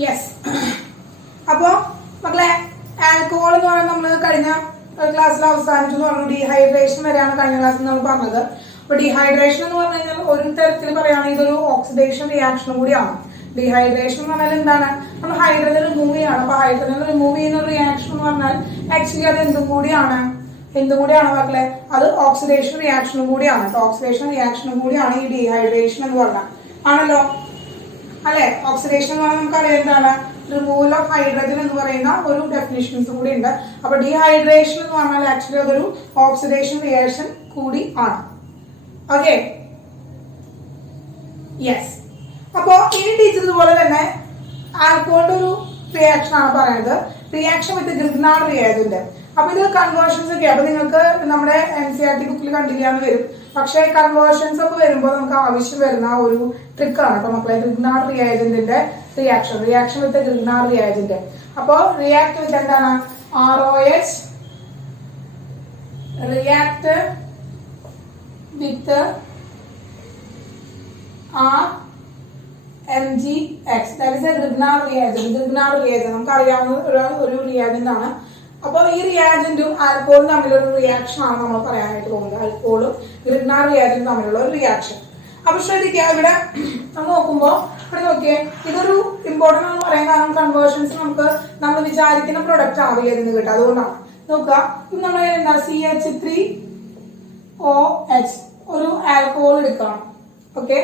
Yes. അപ്പോ മക്കളെ alcohol എന്ന് പറയുന്നത് നമ്മൾ കഴിഞ്ഞ ക്ലാസ്സിൽ അവസാനിച്ചു എന്ന് പറഞ്ഞു. ഡീഹൈഡ്രേഷൻ വരെയാണ് കഴിഞ്ഞ ക്ലാസ്സിൽ നമ്മൾ പറഞ്ഞത്. അപ്പൊ ഡീഹൈഡ്രേഷൻ എന്ന് പറഞ്ഞു കഴിഞ്ഞാൽ ഒരു തരത്തിൽ പറയുകയാണെങ്കിൽ ഇതൊരു ഓക്സിഡേഷൻ റിയാക്ഷനും കൂടിയാണ്. ഡീഹൈഡ്രേഷൻ എന്ന് പറഞ്ഞാൽ എന്താണ്? നമ്മൾ ഹൈഡ്രജൻ റിമൂവ് ചെയ്യാണ്. അപ്പൊ ഹൈഡ്രജൻ റിമൂവ് ചെയ്യുന്ന റിയാക്ഷൻ എന്ന് പറഞ്ഞാൽ ആക്ച്വലി അത് എന്തും കൂടിയാണ് മക്കളെ? അത് ഓക്സിഡേഷൻ റിയാക്ഷനും കൂടിയാണ്. ഓക്സിഡേഷൻ റിയാക്ഷനും കൂടിയാണ് ഈ ഡീഹൈഡ്രേഷൻ എന്ന് പറഞ്ഞാൽ. ആണല്ലോ അല്ലെ? ഓക്സിഡേഷൻ എന്ന് പറഞ്ഞാൽ നമുക്ക് അറിയാം എന്താണ്? റിമൂവൽ ഓഫ് ഹൈഡ്രജൻ എന്ന് പറയുന്ന ഒരു ഡെഫിനിഷൻസ് കൂടി ഉണ്ട്. അപ്പൊ ഡീഹൈഡ്രേഷൻ എന്ന് പറഞ്ഞാൽ ആക്ച്വലി അതൊരു ഓക്സിഡേഷൻ റിയാക്ഷൻ കൂടി ആണ്. Okay, yes. അപ്പോ ഇനി ടീച്ചർ ഇതുപോലെ തന്നെ ആൽക്കഹോളിന്റെ ഒരു റിയാക്ഷൻ ആണ് പറയുന്നത്. Reaction with Grignard reagent. അപ്പൊ ഇത് കൺവേർഷൻസ് ഒക്കെ അപ്പൊ നിങ്ങൾക്ക് നമ്മുടെ NCERT ബുക്കിൽ കണ്ടില്ലാന്ന് വരും. പക്ഷെ കൺവേർഷൻസ് ഒക്കെ വരുമ്പോൾ നമുക്ക് ആവശ്യം വരുന്ന ഒരു ട്രിക്കാണ്. അപ്പൊ മക്കളെ ഗ്രിഗ്നാർഡ് റിയാജന്റിന്റെ റിയാക്ഷൻ വിത്ത് ഗ്രിഗ്നാർഡ് റിയാജന്റ്. അപ്പോ റിയാക്ട് വിത്ത് എന്താണ്? ROH react with RMgX. That is a Grignard reagent. നമുക്ക് അറിയാവുന്ന ഒരു റിയാജന്റ് ആണ്. അപ്പൊ ഈ റിയാജന്റും ആൽക്കഹോളും തമ്മിലൊരു റിയാക്ഷൻ ആണ് നമ്മൾ പറയാനായിട്ട് പോകുന്നത്. ആൽക്കഹോളും ഗ്രിഗ്നാർഡ് റിയാജന്റും തമ്മിലുള്ള ഒരു റിയാക്ഷൻ. അപ്പൊ ശ്രദ്ധിക്കുക, ഇവിടെ നമ്മൾ നോക്കുമ്പോ ഇവിടെ നോക്കിയേ, ഇതൊരു ഇമ്പോർട്ടന്റ് എന്ന് പറയാൻ കാരണം കൺവേർഷൻസ് നമ്മൾ വിചാരിക്കുന്ന പ്രൊഡക്റ്റ് ആവില്ല ഇതിന് കിട്ടുക. അതുകൊണ്ടാണ് നോക്കുക. ഇപ്പൊ നമ്മൾ എന്താ CH3OH ഒരു ആൽക്കഹോൾ എടുക്കണം. ഓക്കെ,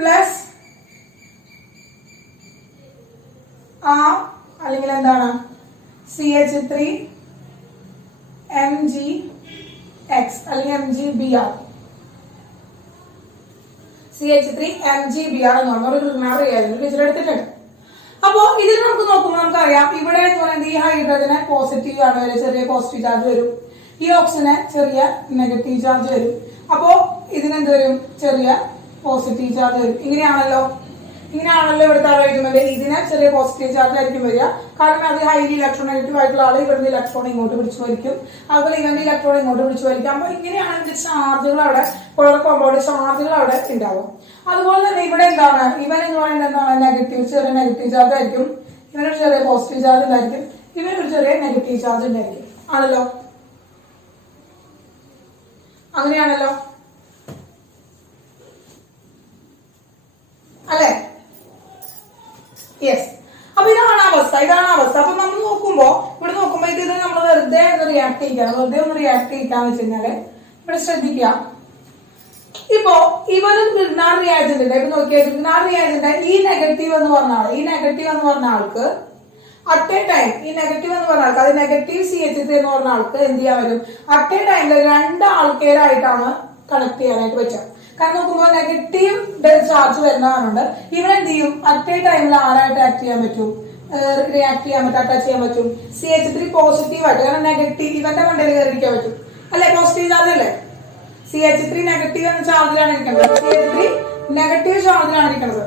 പ്ലസ് അല്ലെങ്കിൽ എന്താണ് CH3MgX അല്ലെങ്കിൽ MgBr. CH3MgBr എന്ന് പറഞ്ഞ ഒരു ഗ്രിഗ്നാർഡ് റിയാജന്റ് ടീച്ചർ എടുത്തിട്ടുണ്ട്. അപ്പോ ഇതിൽ നമുക്ക് നോക്കുമ്പോൾ നമുക്കറിയാം ഇവിടെ എന്ന് പറയുന്നത് ഈ ഹൈഡ്രജന് പോസിറ്റീവ് ആണ് വരും, ചെറിയ പോസിറ്റീവ് ചാർജ് വരും. ഈ ഓക്സിജന് ചെറിയ നെഗറ്റീവ് ചാർജ് വരും. അപ്പോ ഇതിനെന്ത് വരും? ചെറിയ പോസിറ്റീവ് ചാർജ് വരും. ഇങ്ങനെയാണല്ലോ ഇവിടുത്തെ ആലോചിക്കുന്നത്. ഇതിന് ചെറിയ പോസിറ്റീവ് ചാർജ് ആയിരിക്കും വരിക. കാരണം അത് ഹൈലി ഇലക്ട്രോനെഗറ്റീവ് ആയിട്ടുള്ള ആൾ ഇവിടുന്ന് ഇലക്ട്രോൺ ഇങ്ങോട്ട് പിടിച്ചു വലിക്കും. അതുപോലെ ഇവന്റെ ഇലക്ട്രോൺ ഇങ്ങോട്ട് പിടിച്ചു വലിക്കും. അപ്പൊ ഇങ്ങനെയാണെങ്കിൽ ചാർജുകൾ അവിടെ കോമ്പൗണ്ട് ചാർജുകൾ അവിടെ ഉണ്ടാവും. അതുപോലെ തന്നെ ഇവിടെ എന്താണ്? ഇവൻ എന്ന് പറയുന്നത് എന്താണ്? ചെറിയ നെഗറ്റീവ് ചാർജ് ആയിരിക്കും. ഇവനൊരു ചെറിയ പോസിറ്റീവ് ചാർജ് ഉണ്ടായിരിക്കും. ഇവനൊരു ചെറിയ നെഗറ്റീവ് ചാർജ് ഉണ്ടായിരിക്കും. ആണല്ലോ, അങ്ങനെയാണല്ലോ അല്ലെ? യെസ്. അപ്പൊ ഇതാണ് അവസ്ഥ. അപ്പൊ നമ്മൾ നോക്കുമ്പോ ഇവിടെ ഇത് നമ്മൾ വെറുതെ ഒന്ന് റിയാക്ട് ചെയ്യിക്കാന്ന് വെച്ച് കഴിഞ്ഞാല് ഇവിടെ ശ്രദ്ധിക്കുക. ഇപ്പോ ഇവരും ഗ്രിഗ്നാർഡ് റിയാജന്റ് ഇപ്പൊ നോക്കിയാൽ ഗ്രിഗ്നാർഡ് റിയാജന്റ് ഈ നെഗറ്റീവ് എന്ന് പറഞ്ഞ ആൾക്ക് അറ്റ് എ ടൈം അത് നെഗറ്റീവ് CH3 എന്ന് പറഞ്ഞ ആൾക്ക് എന്ത് ചെയ്യാൻ വരും? അറ്റ് എ ടൈമിൽ 2 ആൾക്കാരായിട്ടാണ് കണക്ട് ചെയ്യാനായിട്ട് വെച്ചത്. കാരണം നോക്കുമ്പോൾ നെഗറ്റീവ് ചാർജ് വരുന്നവരുണ്ട്. ഇവിടെ എന്ത് ചെയ്യും? അറ്റ് എ ടൈമിൽ ആരായിട്ട് അറ്റാച്ച് ചെയ്യാൻ പറ്റും? CH3 പോസിറ്റീവ് ആയിട്ട്. കാരണം നെഗറ്റീവ് ഇവന്റെ മണ്ടയിൽ കയറിയിരിക്കാൻ പറ്റും അല്ലെ? പോസിറ്റീവ് ചാർജ് അല്ലേ? CH3 നെഗറ്റീവ് എന്ന ചാർജിലാണ് ഇരിക്കുന്നത്. CH3 നെഗറ്റീവ് ചാർജിലാണ് ഇരിക്കുന്നത്.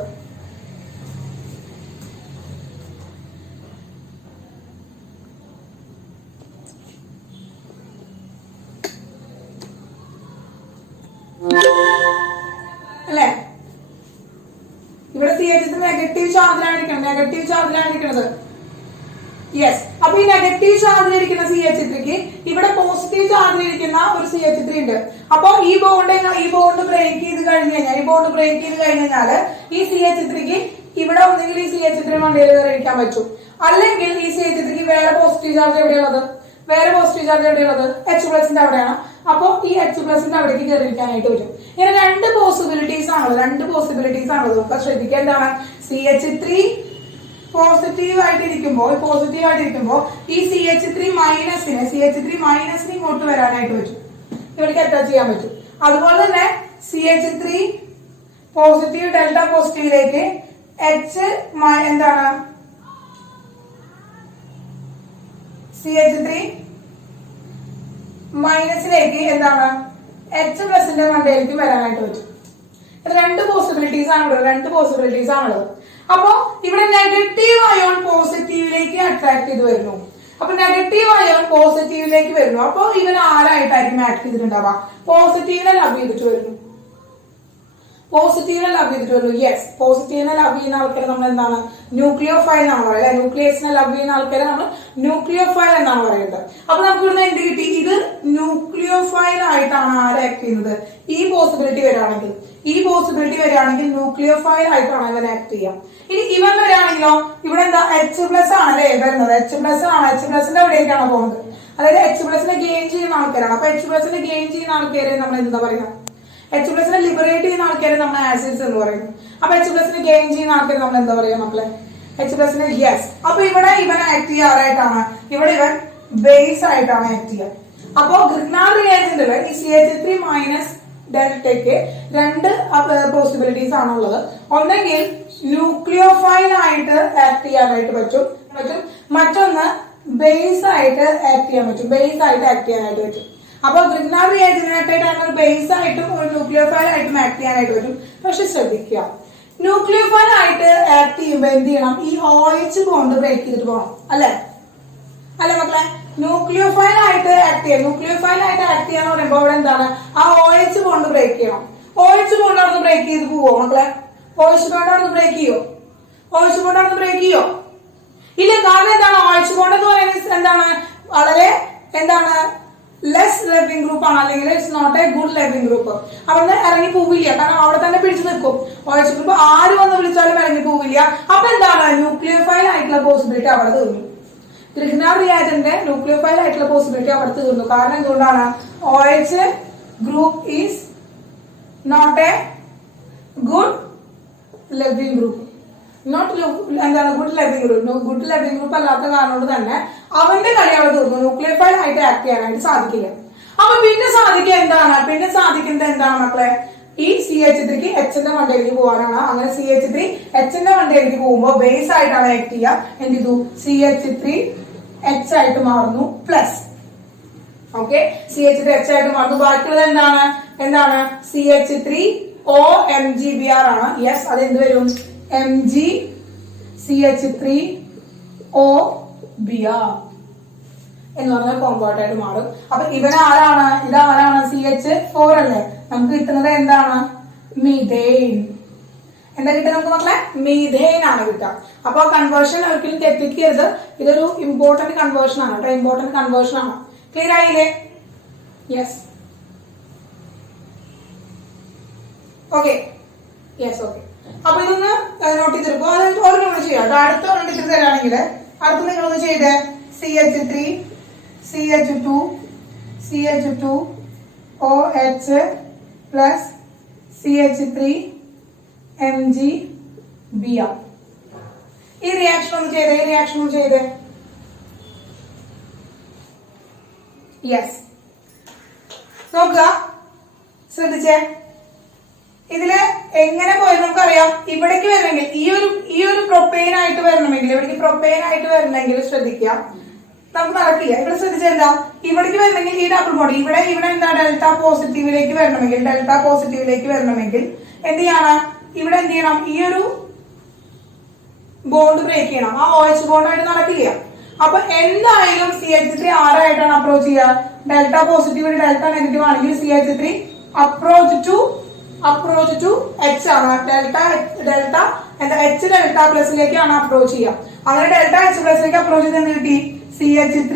അല്ലെ? ഇവിടെ CH3 നെഗറ്റീവ് ചാർജിലാണ് ഇരിക്കുന്നത്. യെസ്. അപ്പൊ ഈ നെഗറ്റീവ് ചാർജിലിരിക്കുന്ന CH3ക്ക് ഇവിടെ പോസിറ്റീവ് ചാർജിലിരിക്കുന്ന ഒരു CH3 ഉണ്ട്. അപ്പൊ ഈ ബോണ്ട് ബ്രേക്ക് ചെയ്ത് കഴിഞ്ഞാൽ ഈ CH3ക്ക് ഇവിടെ ഒന്നെങ്കിൽ ഈ CH3 മണ്ടയിൽ കയറിയിരിക്കാൻ പറ്റും. അല്ലെങ്കിൽ ഈ CH3ക്ക് വേറെ പോസിറ്റീവ് ചാർജ് എവിടെയുള്ളത്? H+ന്റെ അവിടെയാണ്. അപ്പൊ ഈ H+ന്റെ അവിടേക്ക് കയറിയിരിക്കാനായിട്ട് പറ്റും. ഇങ്ങനെ രണ്ട് പോസിബിലിറ്റീസ് ആണുള്ളത്. നമുക്ക് ശ്രദ്ധിക്കുക എന്താണ്? CH3 പോസിറ്റീവ് ആയിട്ടിരിക്കുമ്പോൾ ഈ CH3 മൈനസിന് ഇങ്ങോട്ട് വരാനായിട്ട് പറ്റും. ഇവിടേക്ക് അറ്റാച്ച് ചെയ്യാൻ പറ്റും. അതുപോലെ തന്നെ CH3 പോസിറ്റീവ് ഡെൽറ്റ പോസിറ്റീവിലേക്ക് CH3 മൈനസിലേക്ക് H+ന്റെ മണ്ടയിലേക്ക് വരാനായിട്ട് പറ്റും. രണ്ട് പോസിബിലിറ്റീസ് ആണുള്ളത്. അപ്പോ ഇവിടെ നെഗറ്റീവ് അയോൺ പോസിറ്റീവിലേക്ക് അട്രാക്ട് ചെയ്ത് വരുന്നു. അപ്പൊ നെഗറ്റീവ് അയോൺ പോസിറ്റീവിലേക്ക് വരുന്നു. അപ്പൊ ഇവൻ ആരായിട്ടായിരിക്കും ആക്ട് ചെയ്തിട്ടുണ്ടാവുക? പോസിറ്റീവിനെ ലവ് ചെയ്തിട്ട് വരുന്നു. പോസിറ്റീവിനെ ലവ് ചെയ്തിട്ട് വരുള്ളൂ. യെസ്, പോസിറ്റീവിനെ ലവ് ചെയ്യുന്ന ആൾക്കാരെ നമ്മൾ എന്താണ് ന്യൂക്ലിയോഫൈൽ എന്നാണ് പറയുന്നത്. ന്യൂക്ലിയസിനെ ലവ് ചെയ്യുന്ന ആൾക്കാരെ നമ്മൾ ന്യൂക്ലിയോഫൈൽ എന്നാണ് പറയുന്നത്. അപ്പൊ നമുക്ക് ഇവിടുന്ന് എന്ത് കിട്ടി? ഇത് ന്യൂക്ലിയോഫൈൽ ആയിട്ടാണ് ആര് ആക്ട് ചെയ്യുന്നത്? ഈ പോസിബിലിറ്റി വരികയാണെങ്കിൽ ന്യൂക്ലിയോഫൈൽ ആയിട്ടാണ് ഇവൻ ആക്ട് ചെയ്യാം. ഇനി ഇവൻ വരികയാണെങ്കിലോ ഇവിടെ എന്താ H+ ആണല്ലേ വരുന്നത്. H+ ആണ്. H+ന്റെ എവിടേക്കാണ് പോകുന്നത്? അതായത് H+നെ ഗെയിൻ ചെയ്യുന്ന ആൾക്കാരാണ്. അപ്പൊ H+നെ ഗെയിൻ ചെയ്യുന്ന ആൾക്കാരെ നമ്മൾ എന്താ പറയുക? H+നെ ലിബറേറ്റ് ചെയ്യുന്ന ആൾക്കാരെ നമ്മൾ ആസിഡ്സ് എന്ന് പറയുന്നു. അപ്പൊ H+നെ ഗെയിൻ ചെയ്യുന്ന ആൾക്കാരെ നമ്മൾ എന്താ പറയുക മക്കളെ? H+നെ യെസ്. അപ്പൊ ഇവിടെ ഇവൻ ആക്ട് ചെയ്യാറായിട്ടാണ്, ഇവിടെ ഇവൻ ബേസ് ആയിട്ടാണ് ആക്ട് ചെയ്യുക. അപ്പോ ഗ്രിഗ്നാർ റിയാജന്റിൽ ഈ CH3- ഡെൽറ്റയ്ക്ക് രണ്ട് പോസിബിലിറ്റീസ് ആണുള്ളത്. ഒന്നെങ്കിൽ ന്യൂക്ലിയോഫൈൽ ആയിട്ട് ആക്ട് ചെയ്യാനായിട്ട് പറ്റും, മറ്റൊന്ന് ബേസ് ആയിട്ട് ആക്ട് ചെയ്യാൻ പറ്റും. അപ്പൊ ഗ്രിഗ്നാർ റിയാജന്റായിട്ടാണ് ഒരു ബേസ് ആയിട്ടും ഒരു ന്യൂക്ലിയോഫൈൽ ആയിട്ടും ആക്ട് ചെയ്യാനായിട്ട് പറ്റും. പക്ഷെ ശ്രദ്ധിക്കുക, ന്യൂക്ലിയോഫൈൽ ആയിട്ട് ആക്ട് ചെയ്യുമ്പോൾ എന്ത് ചെയ്യണം? ഈ OH ബോണ്ട് ബ്രേക്ക് ചെയ്തിട്ട് പോകണം, അല്ലെ മക്കളെ? ന്യൂക്ലിയോഫൈൽ ആയിട്ട് ആക്ട് ചെയ്യാന്ന് പറയുമ്പോൾ അവിടെ എന്താണ്? ആ OH ബോണ്ട് ബ്രേക്ക് ചെയ്യണം. OH ബോണ്ട് അവിടെ ബ്രേക്ക് ചെയ്ത് പോവോ മക്കളെ? OH ബോണ്ട് അവിടെ ബ്രേക്ക് ചെയ്യോ? ഇല്ല. കാരണം എന്താണ്? OH ബോണ്ട് എന്ന് പറയുന്നത് എന്താണ്? വളരെ എന്താണ്? ലെസ് ലെവിംഗ് ഗ്രൂപ്പ് ആണ്, അല്ലെങ്കിൽ it's not a good leaving group. അവിടെ ഇറങ്ങി പോവില്ല, കാരണം അവിടെ തന്നെ പിടിച്ചു നിൽക്കും. OH ഗ്രൂപ്പ് ആര് വന്ന് വിളിച്ചാലും ഇറങ്ങി പോവില്ല. അപ്പൊ എന്താണ്? ന്യൂക്ലിയോഫൈൽ ആയിട്ടുള്ള പോസിബിലിറ്റി അവിടെ തീർന്നു. ഗ്രിഗ്നാർ റിയാജന്റെ ന്യൂക്ലിയോഫൈൽ ആയിട്ടുള്ള പോസിബിലിറ്റി അവിടെ തീർന്നു. കാരണം എന്തുകൊണ്ടാണ്? OH group is not a good leaving group. Good leaving group അല്ലാത്ത കാരണം കൊണ്ട് തന്നെ അവന്റെ കളി അവിടെ തീർന്നു. ന്യൂക്ലിയോഫൈൽ ആയിട്ട് ആക്ട് ചെയ്യാനായിട്ട് സാധിക്കില്ല. അപ്പൊ പിന്നെ സാധിക്കുന്നത് എന്താണ് മക്കളെ? ഈ CH3 Hന്റെ മണ്ടയിലേക്ക് പോകാനാണ്. അങ്ങനെ CH3 Hന്റെ മണ്ടയിലേക്ക് പോകുമ്പോൾ ബേസ് ആയിട്ടാണ് ആക്ട് ചെയ്യുക. എന്ത് ചെയ്തു? CH3 H ആയിട്ട് മാറുന്നു പ്ലസ്. ഓക്കെ, CH3 H ആയിട്ട് മാറുന്നു. ബാക്കിയുള്ളത് എന്താണ്? CH3OMgBr ആണ്. യെസ്, അത് എന്ത് വരും? MgCH3OBr എന്ന് പറഞ്ഞ കോമ്പൗണ്ട് ആയിട്ട് മാറും. അപ്പൊ ഇതാരാണ്? CH4 അല്ലേ? നമുക്ക് കിട്ടുന്നത് എന്താണ്? മീഥെയ്ൻ. എന്താ കിട്ടുക നമുക്ക് മക്കളെ? മീഥെയ്ൻ ആണ് കിട്ടുക. അപ്പൊ കൺവേർഷൻ ഒരിക്കലും തെറ്റിക്കരുത്. ഇതൊരു ഇമ്പോർട്ടന്റ് കൺവേർഷൻ ആണ് കേട്ടോ. ക്ലിയർ ആയില്ലേ? Yes, okay. അപ്പൊ ഇതൊന്ന് നോട്ട് ചെയ്തെടുക്കും. അത് ഒരെണ്ണം ചെയ്യാം. അടുത്ത ഒരെണ്ണം ഇത്തിരി തരാണെങ്കിൽ അടുത്ത് നിങ്ങളൊന്ന് ചെയ്തേ. CH3 CH2 OH plus CH3 MgBr. ഈ റിയാക്ഷൻ ഒന്ന് ചെയ്തേ. യെസ്, നോക്കുക, ശ്രദ്ധിച്ചേ. ഇതില് എങ്ങനെ പോയത് നമുക്കറിയാം. ഇവിടേക്ക് വരണമെങ്കിൽ ഈ ഒരു പ്രൊപ്പെയിൻ ആയിട്ട് വരണമെങ്കിൽ ശ്രദ്ധിക്കുക, നമുക്ക് നടക്കില്ല. ഇവിടെ ശ്രദ്ധിച്ചെന്താ? ഇവിടേക്ക് വരണമെങ്കിൽ ഈ ഡബിൾ ബോണ്ട് ഇവിടെ എന്താ? ഡെൽറ്റ പോസിറ്റീവിലേക്ക് വരണമെങ്കിൽ എന്ത് ചെയ്യണം? ഇവിടെ എന്ത് ചെയ്യണം? ഈ ഒരു ബോണ്ട് ബ്രേക്ക് ചെയ്യണം. ആ OH ബോണ്ട് ആയിട്ട് നടക്കില്ല. അപ്പൊ എന്തായാലും CH3 ആരായിട്ടാണ് അപ്രോച്ച് ചെയ്യുക? ഡെൽറ്റ പോസിറ്റീവ് ഡെൽറ്റ നെഗറ്റീവ് ആണെങ്കിൽ CH3 അപ്രോച്ച് ടു H ആണ്. H ഡെൽറ്റ പ്ലസിലേക്കാണ് അപ്രോച്ച് ചെയ്യുക. അങ്ങനെ ഡെൽറ്റ H പ്ലസിലേക്ക് അപ്രോച്ച് ചെയ്ത് എന്ത് കിട്ടി? CH3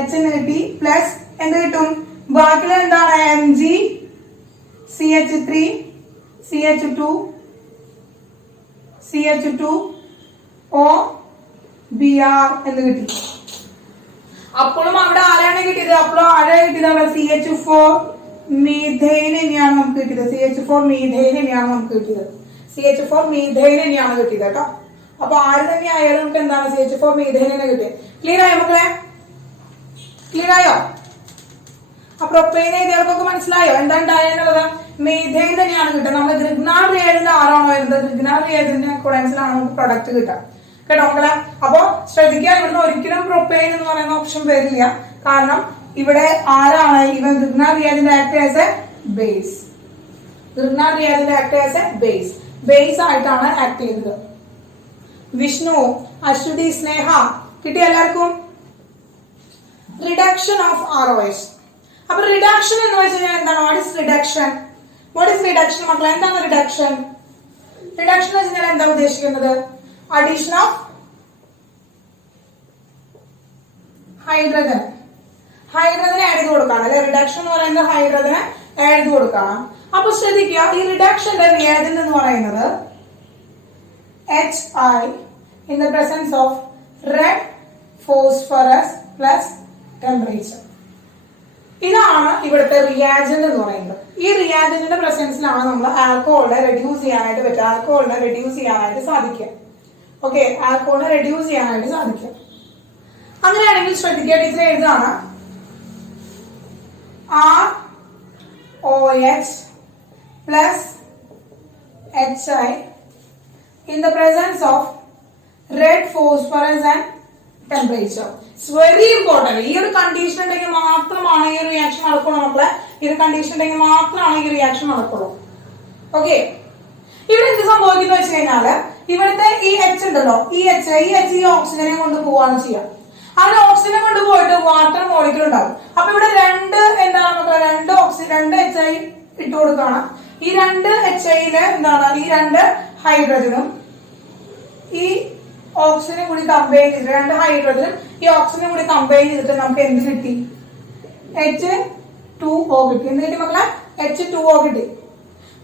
H കിട്ടി പ്ലസ് എന്ത് കിട്ടും? ബാക്കിയുള്ള എന്താണ്? Mg CH3 CH2 OBr എന്ന് കിട്ടി. അപ്പോഴും അവിടെ ആരാണ് കിട്ടിയത്? CH4 മീഥെയ്ൻ തന്നെയാണ് നമുക്ക് കിട്ടിയത്. CH4 മീഥെയ്ൻ തന്നെയാണ് കിട്ടിയത് കേട്ടോ. അപ്പൊ ആര് തന്നെ ആയാലും നമുക്ക് എന്താണ്? CH4 മീഥെയ്ൻ തന്നെ കിട്ടിയത്. ക്ലിയർ ആയോ മക്കളെ? ആ പ്രൊപ്പൈൻ എഴുതിയവർക്കൊക്കെ മനസ്സിലായോ എന്താ ഉണ്ടായെന്നുള്ളത്? മീഥെയ്ൻ തന്നെയാണ് കിട്ടുക. നമ്മൾ ഗ്രിഗ്നാർ റിയാജന്റ് ആരാണോ വരുന്നത്, ഗ്രിഗ്നാർ റിയാജന്റിന്റെ അക്കോർഡൻസിലാണ് നമുക്ക് പ്രൊഡക്റ്റ് കിട്ടുക കേട്ടോ മക്കളെ. അപ്പൊ ശ്രദ്ധിക്കുക, ഇവിടുന്ന് ഒരിക്കലും പ്രൊപ്പൈൻ എന്ന് പറയുന്ന ഓപ്ഷൻ വരില്ല. കാരണം ഇവിടെ ആരാണ്? ഇവൻ Grignard reagent act as a base ആയിട്ടാണ് ആക്ട് ചെയ്യുന്നത്. വിഷ്ണു, അശ്വതി, സ്നേഹ കിട്ടിയ എല്ലാവർക്കും? Reduction of ROH. അപ്പൊ റിഡക്ഷൻ എന്ന് വെച്ച് കഴിഞ്ഞാൽ എന്താണ്? What is reduction? What is reduction മക്കളെ? എന്താണ് റിഡക്ഷൻ? റിഡക്ഷൻ എന്ന് വെച്ചാൽ എന്താ ഉദ്ദേശിക്കുന്നത്? Addition of hydrogen. ഹൈഡ്രജനെ ആഡ് ചെയ്ത് കൊടുക്കണം അല്ലെ? റിഡക്ഷൻ എന്ന് പറയുന്നത് ഹൈഡ്രജനെ ആഡ് ചെയ്ത് കൊടുക്കണം. അപ്പൊ ശ്രദ്ധിക്കുക, ഈ റിഡക്ഷന്റെ റിയാജന്റ് എന്ന് പറയുന്നത് HI in the presence of red phosphorus plus temperature. ഇതാണ് ഇവിടുത്തെ റിയാജന്റ് എന്ന് പറയുന്നത്. ഈ റിയാജന്റിന്റെ പ്രസൻസിലാണ് നമ്മൾ ആൽക്കഹോളിനെ റെഡ്യൂസ് ചെയ്യാനായിട്ട് പറ്റുക, ആൽക്കഹോളിനെ റെഡ്യൂസ് ചെയ്യാനായിട്ട് സാധിക്കുക. ഓക്കെ, ആൽക്കഹോളിനെ റെഡ്യൂസ് ചെയ്യാനായിട്ട് സാധിക്കുക. അങ്ങനെയാണെങ്കിൽ ശ്രദ്ധിക്കുക, teacher എഴുതാണ് ROH plus HI in the presence of red phosphorus and temperature. It's very important. ഈ ഒരു കണ്ടീഷൻ ഉണ്ടെങ്കിൽ മാത്രമാണ് ഈ ഒരു റിയാക്ഷൻ നടക്കുള്ളൂ മക്കളെ. ഈ ഒരു കണ്ടീഷൻ ഉണ്ടെങ്കിൽ മാത്രമാണ് ഈ റിയാക്ഷൻ നടക്കുള്ളൂ. ഓക്കെ, ഇവിടെ എന്ത് സംഭവിക്കുന്നു വെച്ച് കഴിഞ്ഞാല് ഇവിടുത്തെ ഈ H ഉണ്ടല്ലോ, ഈ H ഈ ഓക്സിജനെ കൊണ്ട് പോവാണ് ചെയ്യുക. അങ്ങനെ ഓക്സിജനെ കൊണ്ട് പോയിട്ട് വാട്ടർ മോളിക്യൂൾ ഉണ്ടാവും. അപ്പൊ ഇവിടെ എന്താണ് മക്കളെ, രണ്ട് HI ഇട്ട് കൊടുക്കുകയാണ്. ഈ രണ്ട് HIയില് എന്താണ്, ഈ രണ്ട് ഹൈഡ്രജനും ഈ ഓക്സിജനും കൂടി കമ്പൈൻ ചെയ്തിട്ട്, രണ്ട് ഹൈഡ്രജനും ഈ ഓക്സിജനും കൂടി കമ്പൈൻ ചെയ്തിട്ട് നമുക്ക് എന്ത് കിട്ടി? H2O കിട്ടി. എന്ത് കിട്ടി മക്കളെ? H2O കിട്ടി.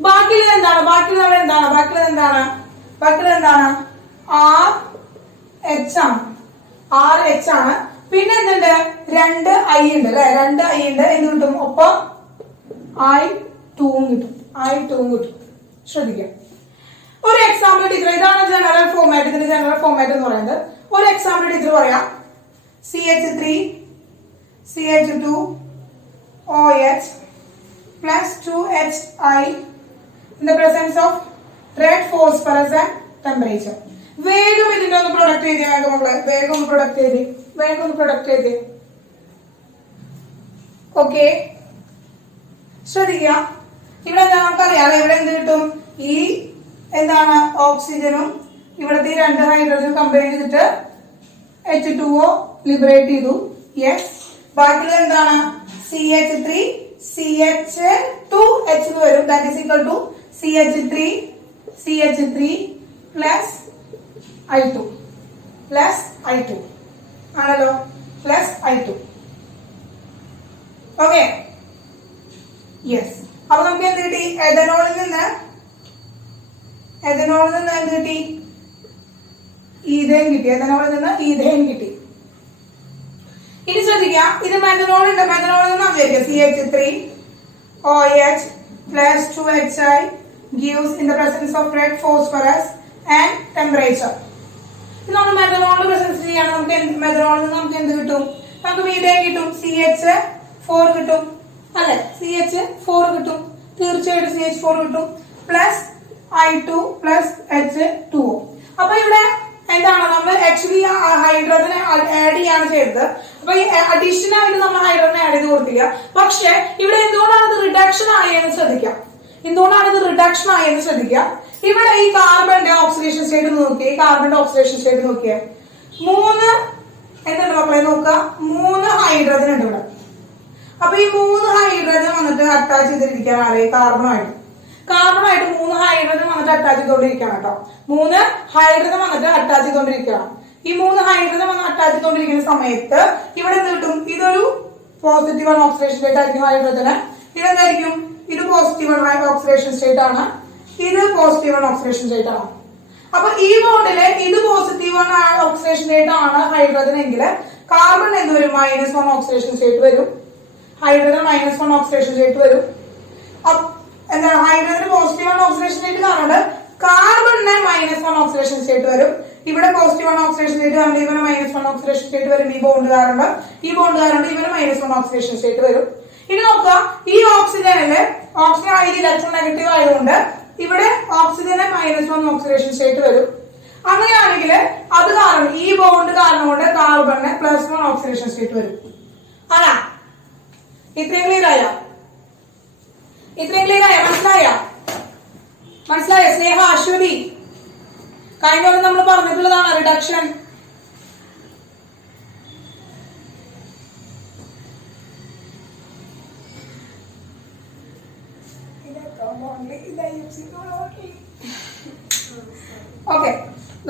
ബാക്കിയുള്ളത് എന്താണ്? ബാക്കിയുള്ളത് എന്താണ്? RH ആണ്. RH ആണ്. പിന്നെ എന്തുണ്ട്? രണ്ട് I ഉണ്ട് അല്ലെ? രണ്ട് I ഉണ്ട്. എന്ത് കിട്ടും? ഒപ്പം I2 കിട്ടും. ശ്രദ്ധിക്കുക, ഒരു എക്സാമ്പിൾ ടീച്ചർ, ഇതാണ് ജനറൽ ഫോർമാറ്റ്. ഇതിന്റെ ജനറൽ ഫോർമാറ്റ് എന്ന് പറയുന്നത് ഒരു എക്സാമ്പിൾ ടീച്ചർ പറയാം. CH3 CH2 OH plus 2HI in the presence of red phosphorus and temperature. വേഗം ഇതിന്റെ ഒന്ന് പ്രൊഡക്റ്റ് ചെയ്തേ മക്കളെ, വേഗം ഒന്ന് പ്രൊഡക്റ്റ് ചെയ്തേ. ഓക്കെ, ശ്രദ്ധിക്കുക, ഇവിടെ നമുക്കറിയാം ഇവിടെ എന്ത് കിട്ടും? ഈ എന്താണ് ഓക്സിജനും ഇവിടുത്തെ രണ്ട് ഹൈഡ്രജനും കമ്പൈൻ ചെയ്തിട്ട് H2O ലിബറേറ്റ് ചെയ്തു. യെസ്, ബാക്കിയുള്ളത് എന്താണ്? CH3 CH2H വരും. That is equal to CH3 plus I2 ആണല്ലോ, പ്ലസ് I2. Okay, yes. അപ്പൊ നമുക്ക് എന്ത് കിട്ടി? എഥനോളിൽ നിന്ന് എന്ത് കിട്ടി? ഈഥേൻ കിട്ടി. ഇനി ശ്രദ്ധിക്കുക, ഇത് മെഥനോൾ ഉണ്ട്. മെഥനോളിൽ നിന്ന് വിചാരിക്കുക CH3 OH plus 2HI gives in the presence of red phosphorus and temperature. ഇത് നമ്മൾ മെഥനോളിന്റെ പ്രസൻസ് ചെയ്യാണ്. മെഥനോളിൽ നിന്ന് നമുക്ക് എന്ത് കിട്ടും? നമുക്ക് മീഥേൻ കിട്ടും. CH4 കിട്ടും അല്ലെ? CH4 കിട്ടും, തീർച്ചയായിട്ടും CH4 കിട്ടും. Plus I2 plus H2O. അപ്പൊ ഇവിടെ എന്താണ്, നമ്മൾ ആക്ച്വലി ഹൈഡ്രജനെ ആഡ് ചെയ്യാണ് ചെയ്തത്. അപ്പൊ ഈ അഡീഷണൽ ആയിട്ട് നമ്മൾ ഹൈഡ്രജനെ ആഡ് ചെയ്ത് കൊടുത്തില്ല. പക്ഷെ ഇവിടെ എന്തുകൊണ്ടാണ് ഇത് റിഡക്ഷൻ ആയെന്ന് ശ്രദ്ധിക്കാം. ഇവിടെ ഈ കാർബണിന്റെ ഓക്സിഡേഷൻ സ്റ്റേറ്റ് നോക്കിയേ, മൂന്ന് എന്തുണ്ട് മക്കളെ നോക്കുക, 3 ഹൈഡ്രജൻ ഉണ്ട് ഇവിടെ. അപ്പൊ ഈ 3 ഹൈഡ്രജൻ വന്നിട്ട് അറ്റാച്ച് ചെയ്തിരിക്കുകയാണ് കാർബണായിട്ട് 3 ഹൈഡ്രജൻ വന്നിട്ട് അറ്റാച്ച് ചെയ്തോണ്ടിരിക്കുകയാണ് കേട്ടോ. 3 ഹൈഡ്രജൻ വന്നിട്ട് അറ്റാച്ച് ചെയ്തോണ്ടിരിക്കുകയാണ്. ഈ 3 ഹൈഡ്രജൻ വന്ന് അറ്റാച്ച് ചെയ്തോണ്ടിരിക്കുന്ന സമയത്ത് ഇവിടെ എന്ത് കിട്ടും? ഇതൊരു പോസിറ്റീവ് ഓക്സിഡേഷൻ സ്റ്റേറ്റ് ആയിരിക്കും ഹൈഡ്രജന്. ഇതെന്തായിരിക്കും? ഇത് പോസിറ്റീവ് ഓക്സിഡേഷൻ സ്റ്റേറ്റ് ആണ്, ഇത് പോസിറ്റീവ് ഓക്സിഡേഷൻ സ്റ്റേറ്റ് ആണ്. അപ്പൊ ഈ ബോണ്ടില് ഇത് പോസിറ്റീവ് ഓക്സിഡേഷൻ സ്റ്റേറ്റ് ആണ് ഹൈഡ്രജൻ എങ്കിൽ കാർബൺ എന്ത് വരും? -1 ഓക്സിഡേഷൻ സ്റ്റേറ്റ് വരും. ഹൈഡ്രജൻ -1 ഓക്സിഡേഷൻ സ്റ്റേറ്റ് വരും. എന്താണ്? ഹൈഡ്രജന് പോസിറ്റീവ് ഓക്സിഡേഷൻ സ്റ്റേറ്റ് കാണുന്നുണ്ട്, കാർബണിന് -1 ഓക്സിഡേഷൻ സ്റ്റേറ്റ് വരും. ഇവിടെ പോസിറ്റീവ് ഓക്സിഡേഷൻ സ്റ്റേറ്റ് കാണുന്നത് ഇവന് -1 ഓക്സിഡേഷൻ സ്റ്റേറ്റ് വരും. ഈ ബോണ്ട് കാരണം ഇവന് -1 ഓക്സിഡേഷൻ സ്റ്റേറ്റ് വരും. ഇനി നോക്കുക, ഈ ഓക്സിജനില് ഓക്സിജൻ ആയത് ഇലക്ട്രോൺ നെഗറ്റീവ് ആയതുകൊണ്ട് ഇവിടെ ഓക്സിജന് -1 ഓക്സിഡേഷൻ സ്റ്റേറ്റ് വരും. അങ്ങനെയാണെങ്കിൽ അത് കാരണം ഈ ബോണ്ട് കാരണം കൊണ്ട് കാർബണിന് +1 ഓക്സിഡേഷൻ സ്റ്റേറ്റ് വരും. ആണാ? ഇത്രയും ക്ലിയർ ആയോ? മനസ്സിലായോ? സ്നേഹ, അശ്വതി, കഴിഞ്ഞ നമ്മൾ പറഞ്ഞിട്ടുള്ളതാണ് റിഡക്ഷൻ.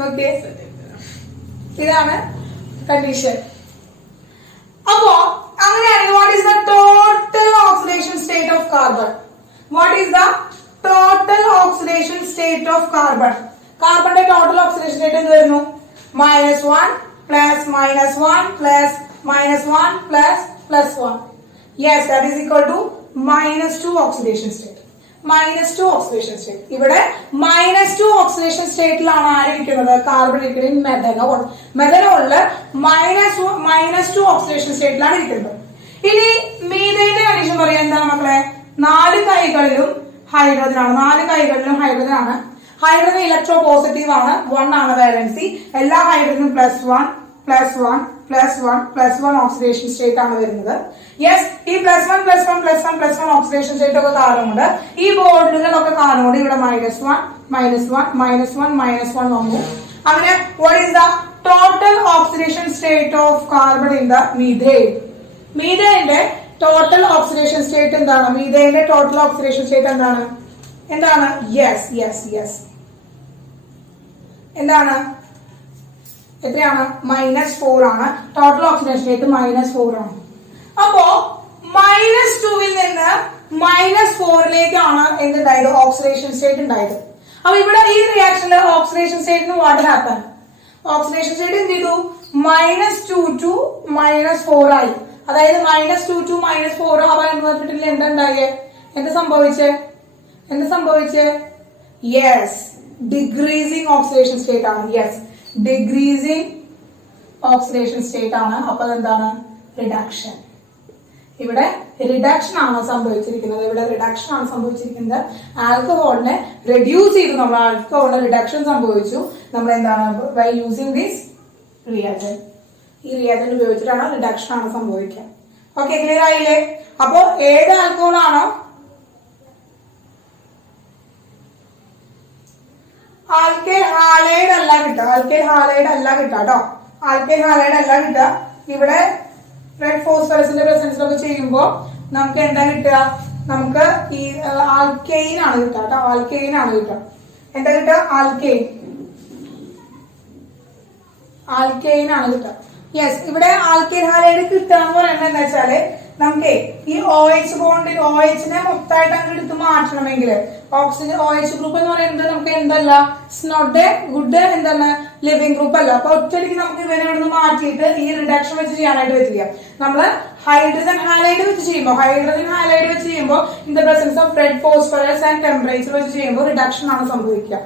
നോക്കിയേ, ഇതാണ് കണ്ടീഷൻ. അപ്പോ അങ്ങനെയാണെങ്കിൽ what is the total oxidation state of carbon? What is the total oxidation state of carbon? കാർബണിന്റെ ടോട്ടൽ ഓക്സിഡേഷൻ സ്റ്റേറ്റ് എന്ത് വരുന്നു? -1 plus -1 plus -1 plus +1. Yes, that is equal to -2 oxidation state. -2 oxidation state. ഇവിടെ -2 oxidation സ്റ്റേറ്റിലാണ് ആരിയിരിക്കുന്നത്? Carbon ഇരിക്കുന്നത് methanol. മെഥനോളില് -2 oxidation സ്റ്റേറ്റിലാണ് ഇരിക്കുന്നത്. ഇനി മീഥേന്റെ കണ്ടീഷൻ പറയാൻ എന്താണ് മക്കളെ? 4 കൈകളിലും ഹൈഡ്രജൻ ആണ്. 4 കൈകളിലും ഹൈഡ്രജൻ ആണ്. ഹൈഡ്രജൻ ഇലക്ട്രോ പോസിറ്റീവ് ആണ്. 1 ആണ് വാലൻസി. എല്ലാ ഹൈഡ്രജനും +1 +1 +1 +1 ഓക്സിഡേഷൻ സ്റ്റേറ്റ് ആണ് വരുന്നത്. യെസ്, ഈ +1 +1 +1 +1 ഓക്സിഡേഷൻ സ്റ്റേറ്റ് ഒക്കെ കാരണമുണ്ട്. ഈ ബോർഡുകളൊക്കെ കാരണമുണ്ട്. ഇവിടെ -1 -1 -1 -1 വന്നു. അങ്ങനെ what is the total oxidation state of carbon in the methane? മീഥേന്റെ ടോട്ടൽ ഓക്സിഡേഷൻ സ്റ്റേറ്റ് എന്താണ്? മീഥേന്റെ ടോട്ടൽ ഓക്സിഡേഷൻ സ്റ്റേറ്റ് എന്താണ്? എന്താണ്? യെസ് യെസ് യെസ്, എന്താണ്? എത്രയാണ്? -4 ആണ്. ടോട്ടൽ ഓക്സിഡേഷൻ സ്റ്റേറ്റ് -4 ആണ്. അപ്പോ -2 നിന്ന് -4ലേക്കാണ് എന്തുണ്ടായത്? ഓക്സിഡേഷൻ സ്റ്റേറ്റ് ഉണ്ടായത്. അപ്പൊ ഇവിടെ ഈ റിയാക്ഷനിൽ ഓക്സിഡേഷൻ സ്റ്റേറ്റിന് വാട്ട് ഹാപ്പൻ? ഓക്സിഡേഷൻ സ്റ്റേറ്റ് എന്ത് ചെയ്തു? -2 to -4 ആയി. അതായത് -2 to -4 ആവാൻ പറഞ്ഞിട്ടില്ല. എന്തുണ്ടായേ? എന്ത് സംഭവിച്ചേ? യെസ്, ഡിക്രീസിങ് ഓക്സിഡേഷൻ സ്റ്റേറ്റ് ആണ്. യെസ്, ഡിക്രീസിങ് ഓക്സിഡേഷൻ സ്റ്റേറ്റ് ആണ്. അപ്പൊ എന്താണ്? റിഡക്ഷൻ. ഇവിടെ റിഡക്ഷൻ ആണ് സംഭവിച്ചിരിക്കുന്നത്. ആൽക്കഹോളിനെ റെഡ്യൂസ് ചെയ്തു. നമ്മൾ ആൽക്കഹോളിന് റിഡക്ഷൻ സംഭവിച്ചു. നമ്മൾ എന്താണ്? By using this reagent. ഈ റിയാജൻ ഉപയോഗിച്ചിട്ടാണ് റിഡക്ഷൻ ആണ് സംഭവിക്കുക. ഓക്കെ, ക്ലിയർ ആയില്ലേ? അപ്പോ ഏത് ആൽക്കഹോൾ ആണോ ആൽക്കൈൽ ഹാലൈഡ് അല്ല കിട്ടുക. ആൽക്കൈൽ ഹാലൈഡ് അല്ല കിട്ടുക. ഇവിടെ റെഡ് ഫോസ്ഫറസിന്റെ പ്രസൻസിലൊക്കെ ചെയ്യുമ്പോൾ നമുക്ക് എന്താ കിട്ടുക? നമുക്ക് ഈ ആൽക്കെയിൻ ആണ് കിട്ടുക കേട്ടോ. എന്താ കിട്ടുക? ആൽക്കെയിൻ ആണ് കിട്ടുക. യെസ്, ഇവിടെ ആൽക്കൈൽ ഹാലൈഡ് കിട്ടുക എന്ന് പറയുന്നത് എന്താ വെച്ചാല് നമുക്ക് ഈ OH ബോണ്ടിൽ OHനെ മൊത്തമായിട്ട് അങ്ങ് എടുത്ത് മാറ്റണമെങ്കിൽ ഓക്സിജൻ OH ഗ്രൂപ്പ് എന്ന് പറയുന്നത് നമുക്ക് എന്തല്ല? ഇറ്റ്സ് നോട്ട് എ ഗുഡ് എന്താണ് ലിവിംഗ് ഗ്രൂപ്പ് അല്ല. അപ്പൊ ഒറ്റയ്ക്ക് നമുക്ക് ഇവനെ ഇവിടുന്ന് മാറ്റിയിട്ട് ഈ റിഡക്ഷൻ വെച്ച് ചെയ്യാനായിട്ട് പറ്റില്ല. നമ്മള് ഹൈഡ്രജൻ ഹാലൈഡ് വെച്ച് ചെയ്യുമ്പോൾ in the presence of red phosphorus and temperature വെച്ച് ചെയ്യുമ്പോൾ റിഡക്ഷൻ ആണ് സംഭവിക്കുക.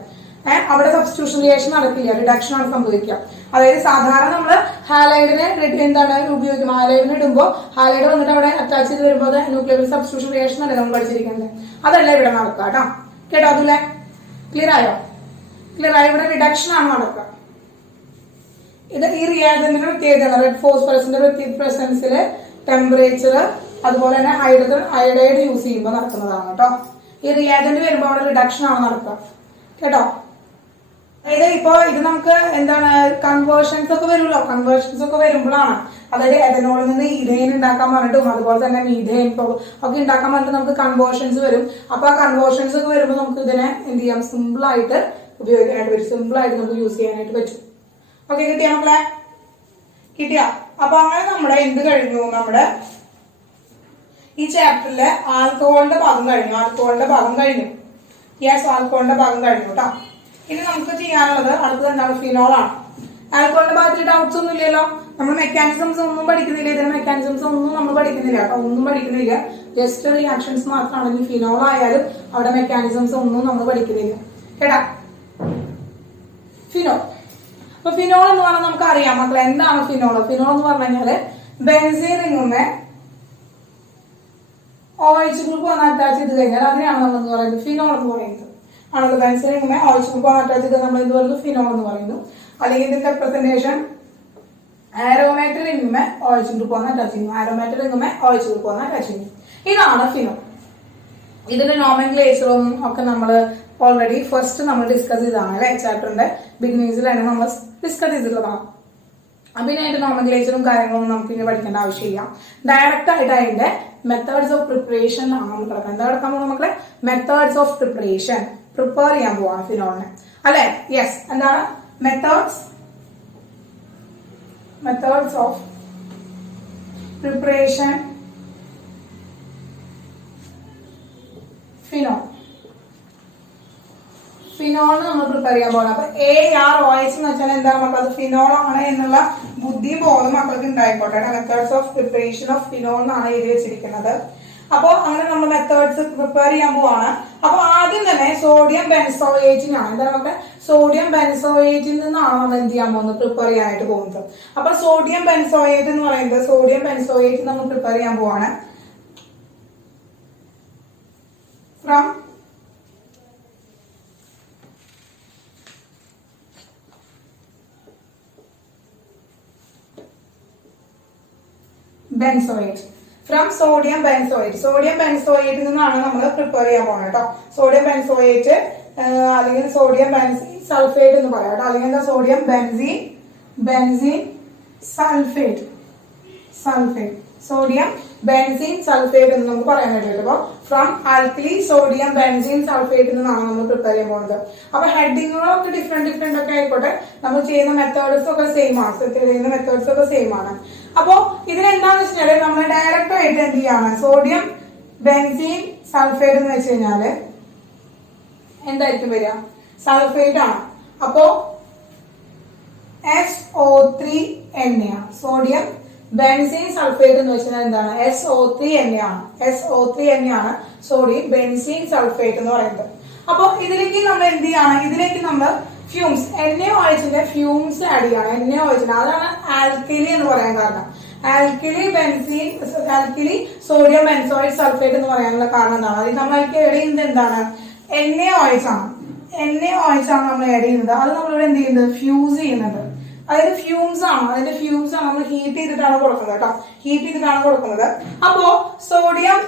അവിടെ സബ്സ്റ്റിറ്റ്യൂഷൻ റിയാക്ഷൻ നടക്കില്ല, റിഡക്ഷൻ ആണ് സംഭവിക്കുക. അതായത് സാധാരണ നമ്മള് ഹാലൈഡിനെ എന്താണ് ഉപയോഗിക്കും? ഹാലൈഡിനെ ഇടുമ്പോൾ ഹാലൈഡ് വന്നിട്ട് അവിടെ അറ്റാച്ച് ചെയ്ത് വരുമ്പോൾ ന്യൂക്ലിയർ സബ്സ്റ്റിറ്റ്യൂഷൻ റിയാക്ഷൻ അല്ലേ നമ്മൾ പഠിച്ചിരിക്കുന്നത്. അതല്ല ഇവിടെ നടക്കുക കേട്ടോ. അതിലെ ക്ലിയർ ആയോ? ഇവിടെ റിഡക്ഷൻ ആണ് നടക്കുക. ഇത് ഈ റിയാജന്റിന്റെ പ്രത്യേകതയാണ്. റെഡ് ഫോസ്ഫറസിന്റെ പ്രസൻസില് ടെമ്പറേച്ചർ അതുപോലെ തന്നെ ഹൈഡ്രജൻ അയഡൈഡ് യൂസ് ചെയ്യുമ്പോൾ നടക്കുന്നതാണ് കേട്ടോ. ഈ റിയാജന്റ് വരുമ്പോൾ അവിടെ റിഡക്ഷൻ ആണ് നടക്കുക കേട്ടോ. അതായത് ഇപ്പൊ ഇത് നമുക്ക് എന്താണ് കൺവേർഷൻസ് ഒക്കെ വരുമ്പോഴാണ്, അതായത് എഥനോളിൽ നിന്ന് ഈഥെയിൻ ഉണ്ടാക്കാൻ പറഞ്ഞിട്ടും അതുപോലെ തന്നെ മീഥെയിൻ ഒക്കെ ഉണ്ടാക്കാൻ പറഞ്ഞിട്ട് നമുക്ക് കൺവേർഷൻസ് വരും. അപ്പൊ ആ കൺവേർഷൻസ് ഒക്കെ വരുമ്പോൾ നമുക്ക് ഇതിനെ എന്ത് ചെയ്യാം? സിമ്പിൾ ആയിട്ട് ഉപയോഗിക്കാനായിട്ട് പറ്റും. സിമ്പിൾ ആയിട്ട് നമുക്ക് യൂസ് ചെയ്യാനായിട്ട് പറ്റും. ഓക്കെ, കിട്ടിയ മക്കളെ? അപ്പൊ അങ്ങനെ നമ്മുടെ എന്ത് കഴിഞ്ഞു? നമ്മുടെ ഈ ചാപ്റ്ററിലെ ആൽക്കഹോളിന്റെ ഭാഗം കഴിഞ്ഞു. യെസ്, ആൽക്കഹോളിന്റെ ഭാഗം കഴിഞ്ഞു കേട്ടോ. ഇനി നമുക്ക് ചെയ്യാനുള്ളത് അടുത്തത് എന്താണ്? ഫിനോൾ ആണ്. ആൽക്കഹോളിന്റെ ഭാഗത്തിൽ ഡൗട്ട്സ് ഒന്നും ഇല്ലല്ലോ. നമ്മൾ മെക്കാനിസംസ് ഒന്നും പഠിക്കുന്നില്ല. ഇതിന്റെ മെക്കാനിസംസ് ഒന്നും നമ്മൾ പഠിക്കുന്നില്ല കേട്ടോ. ജസ്റ്റ് റിയാക്ഷൻസ് മാത്രമാണ്. ഇനി ഫിനോൾ ആയാലും അവിടെ മെക്കാനിസംസ് ഒന്നും നമ്മൾ പഠിക്കുന്നില്ല കേട്ടാ. ഫിനോൾ. അപ്പൊ ഫിനോൾ എന്ന് പറഞ്ഞാൽ നമുക്ക് അറിയാം മക്കളെ എന്താണ് ഫിനോൾ എന്ന് പറഞ്ഞു കഴിഞ്ഞാല് ബെൻസീൻ റിംഗുമേ OH ഗ്രൂപ്പ് വന്ന് അറ്റാച്ച് ചെയ്ത് കഴിഞ്ഞാൽ അതിനെയാണ് നമ്മൾ എന്ന് പറയുന്നത് ഫിനോൾ എന്ന് പറയുന്നത്. ആണല്ലോ, ബെൻസീൻ റിംഗുമേ OH ഗ്രൂപ്പ് വന്ന് അറ്റാച്ച് ചെയ്ത് നമ്മൾ എന്ത് പറയുന്നു? ഫിനോൾ എന്ന് പറയുന്നു. അല്ലെങ്കിൽ ഇതിന്റെ പ്രസന്റേഷൻ ആരോമാറ്റിക് റിംഗുമേ OH ഗ്രൂപ്പ് വന്ന് അറ്റാച്ച് ചെയ്യുന്നു. ഇതാണ് ഫിനോൾ. ഇതിന്റെ നോമൻക്ലേച്ചറും ഒക്കെ നമ്മൾ ഓൾറെഡി ഫസ്റ്റ് നമ്മൾ ഡിസ്കസ് ചെയ്തതാണ് അല്ലെ. ചാപ്റ്ററിന്റെ ബിഗിനിങ്സിലാണ് നമ്മൾ ഡിസ്കസ് ചെയ്തിട്ടുള്ളതാണ്. അപ്പൊ ഇനി അതിന്റെ നോമൻക്ലേച്ചറും കാര്യങ്ങളൊന്നും നമുക്ക് ഇനി പഠിക്കേണ്ട ആവശ്യമില്ല. ഡയറക്റ്റ് ആയിട്ട് അതിന്റെ മെത്തേഡ്സ് ഓഫ് പ്രിപ്പറേഷൻ ആണ് നമ്മൾ കിടക്കുന്നത്. എന്താ കിടക്കാൻ പോകുന്നത് മക്കളെ? Methods of preparation. പ്രിപ്പയർ ചെയ്യാൻ പോവാണ് ഫിനോളിനെ അല്ലെ. യെസ്, എന്താണ് methods of preparation ഫിനോൾ നമ്മൾ പ്രിപ്പയർ ചെയ്യാൻ പോകണം. അപ്പൊ AROH എന്ന് വെച്ചാൽ എന്താണ് മക്കൾ, ഫിനോൾ ആണ് എന്നുള്ള ബുദ്ധി ബോധം മക്കൾക്ക് ഉണ്ടായിക്കോട്ടെ. Methods of preparation of phenol എന്നാണ് എഴുതി വെച്ചിരിക്കുന്നത്. അപ്പോൾ അങ്ങനെ നമ്മൾ മെത്തേഡ്സ് പ്രിപ്പയർ ചെയ്യാൻ പോവാണ്. അപ്പൊ ആദ്യം തന്നെ സോഡിയം ബെൻസോയേറ്റിനാണ് എന്താണ് നമുക്ക് സോഡിയം ബെൻസോയേറ്റിൽ നിന്നാണ് നമ്മൾ എന്ത് ചെയ്യാൻ പോകുന്നത്, പ്രിപ്പയർ ചെയ്യാനായിട്ട് പോകുന്നത്. അപ്പൊ സോഡിയം ബെൻസോയേറ്റ് എന്ന് പറയുന്നത് സോഡിയം ബെൻസോയേറ്റ് നമ്മൾ പ്രിപ്പയർ ചെയ്യാൻ പോവാണ് from benzoate from sodium benzoate. Sodium ബെൻസോയേറ്റിൽ നിന്നാണ് നമ്മൾ പ്രിപ്പയർ ചെയ്യാൻ പോകുന്നത് കേട്ടോ. സോഡിയം ബെൻസോയേറ്റ് അല്ലെങ്കിൽ സോഡിയം ബെൻസീൻ സൾഫേറ്റ് എന്ന് പറയാം കേട്ടോ. അല്ലെങ്കിൽ എന്താ sodium benzene sulphate sodium benzene sulphate എന്ന് നമുക്ക് പറയാൻ പറ്റില്ല. അപ്പൊ from alkali sodium benzene sulphate നിന്നാണ് നമ്മൾ പ്രിപ്പയർ ചെയ്യാൻ പോകുന്നത്. അപ്പൊ ഹെഡിങ്ങുകളൊക്കെ ഡിഫറെന്റ് ഒക്കെ ആയിക്കോട്ടെ, നമ്മൾ ചെയ്യുന്ന മെത്തേഡ്സ് ഒക്കെ സെയിം ആണ്. അപ്പോ ഇതിനെന്താന്ന് വെച്ചാല് നമ്മൾ ഡയറക്റ്റ് ആയിട്ട് എന്ത് ചെയ്യാണ്, സോഡിയം ബെൻസീൻ സൾഫേറ്റ് എന്ന് വെച്ച് കഴിഞ്ഞാല് എന്തായിരിക്കും വരിക, സൾഫേറ്റ് ആണ്. അപ്പോ SO3Na സോഡിയം ബെൻസീൻ സൾഫേറ്റ് എന്ന് വെച്ചാൽ എന്താണ്, SO3Na ആണ് സോഡിയം ബെൻസീൻ സൾഫേറ്റ് എന്ന് പറയുന്നത്. അപ്പൊ ഇതിലേക്ക് നമ്മൾ എന്ത് ചെയ്യാണ്, ഇതിലേക്ക് നമ്മൾ ഫ്യൂംസ് NaOHന്റെ ഫ്യൂംസ് ആഡ് ചെയ്യാണ്. NaOH അതാണ് ആൽക്കലി എന്ന് പറയാൻ കാരണം. ആൽക്കലി സോഡിയം ബെൻസോയേറ്റ് സൾഫേറ്റ് എന്ന് പറയാനുള്ള കാരണം എന്താണ്, അത് നമ്മൾ ആഡ് ചെയ്യുന്നത് എന്താണ്, NaOH ആണ് നമ്മൾ ആഡ് ചെയ്യുന്നത്. അത് നമ്മളിവിടെ എന്ത് ചെയ്യുന്നത്, ഫ്യൂസ് ചെയ്യുന്നുണ്ട്. അതായത് ഫ്യൂംസ് ആണ്, അതിന്റെ ഫ്യൂംസ് ആണ് നമ്മൾ ഹീറ്റ് ചെയ്തിട്ടാണ് കൊടുക്കുന്നത് കേട്ടോ. അപ്പോ സോഡിയം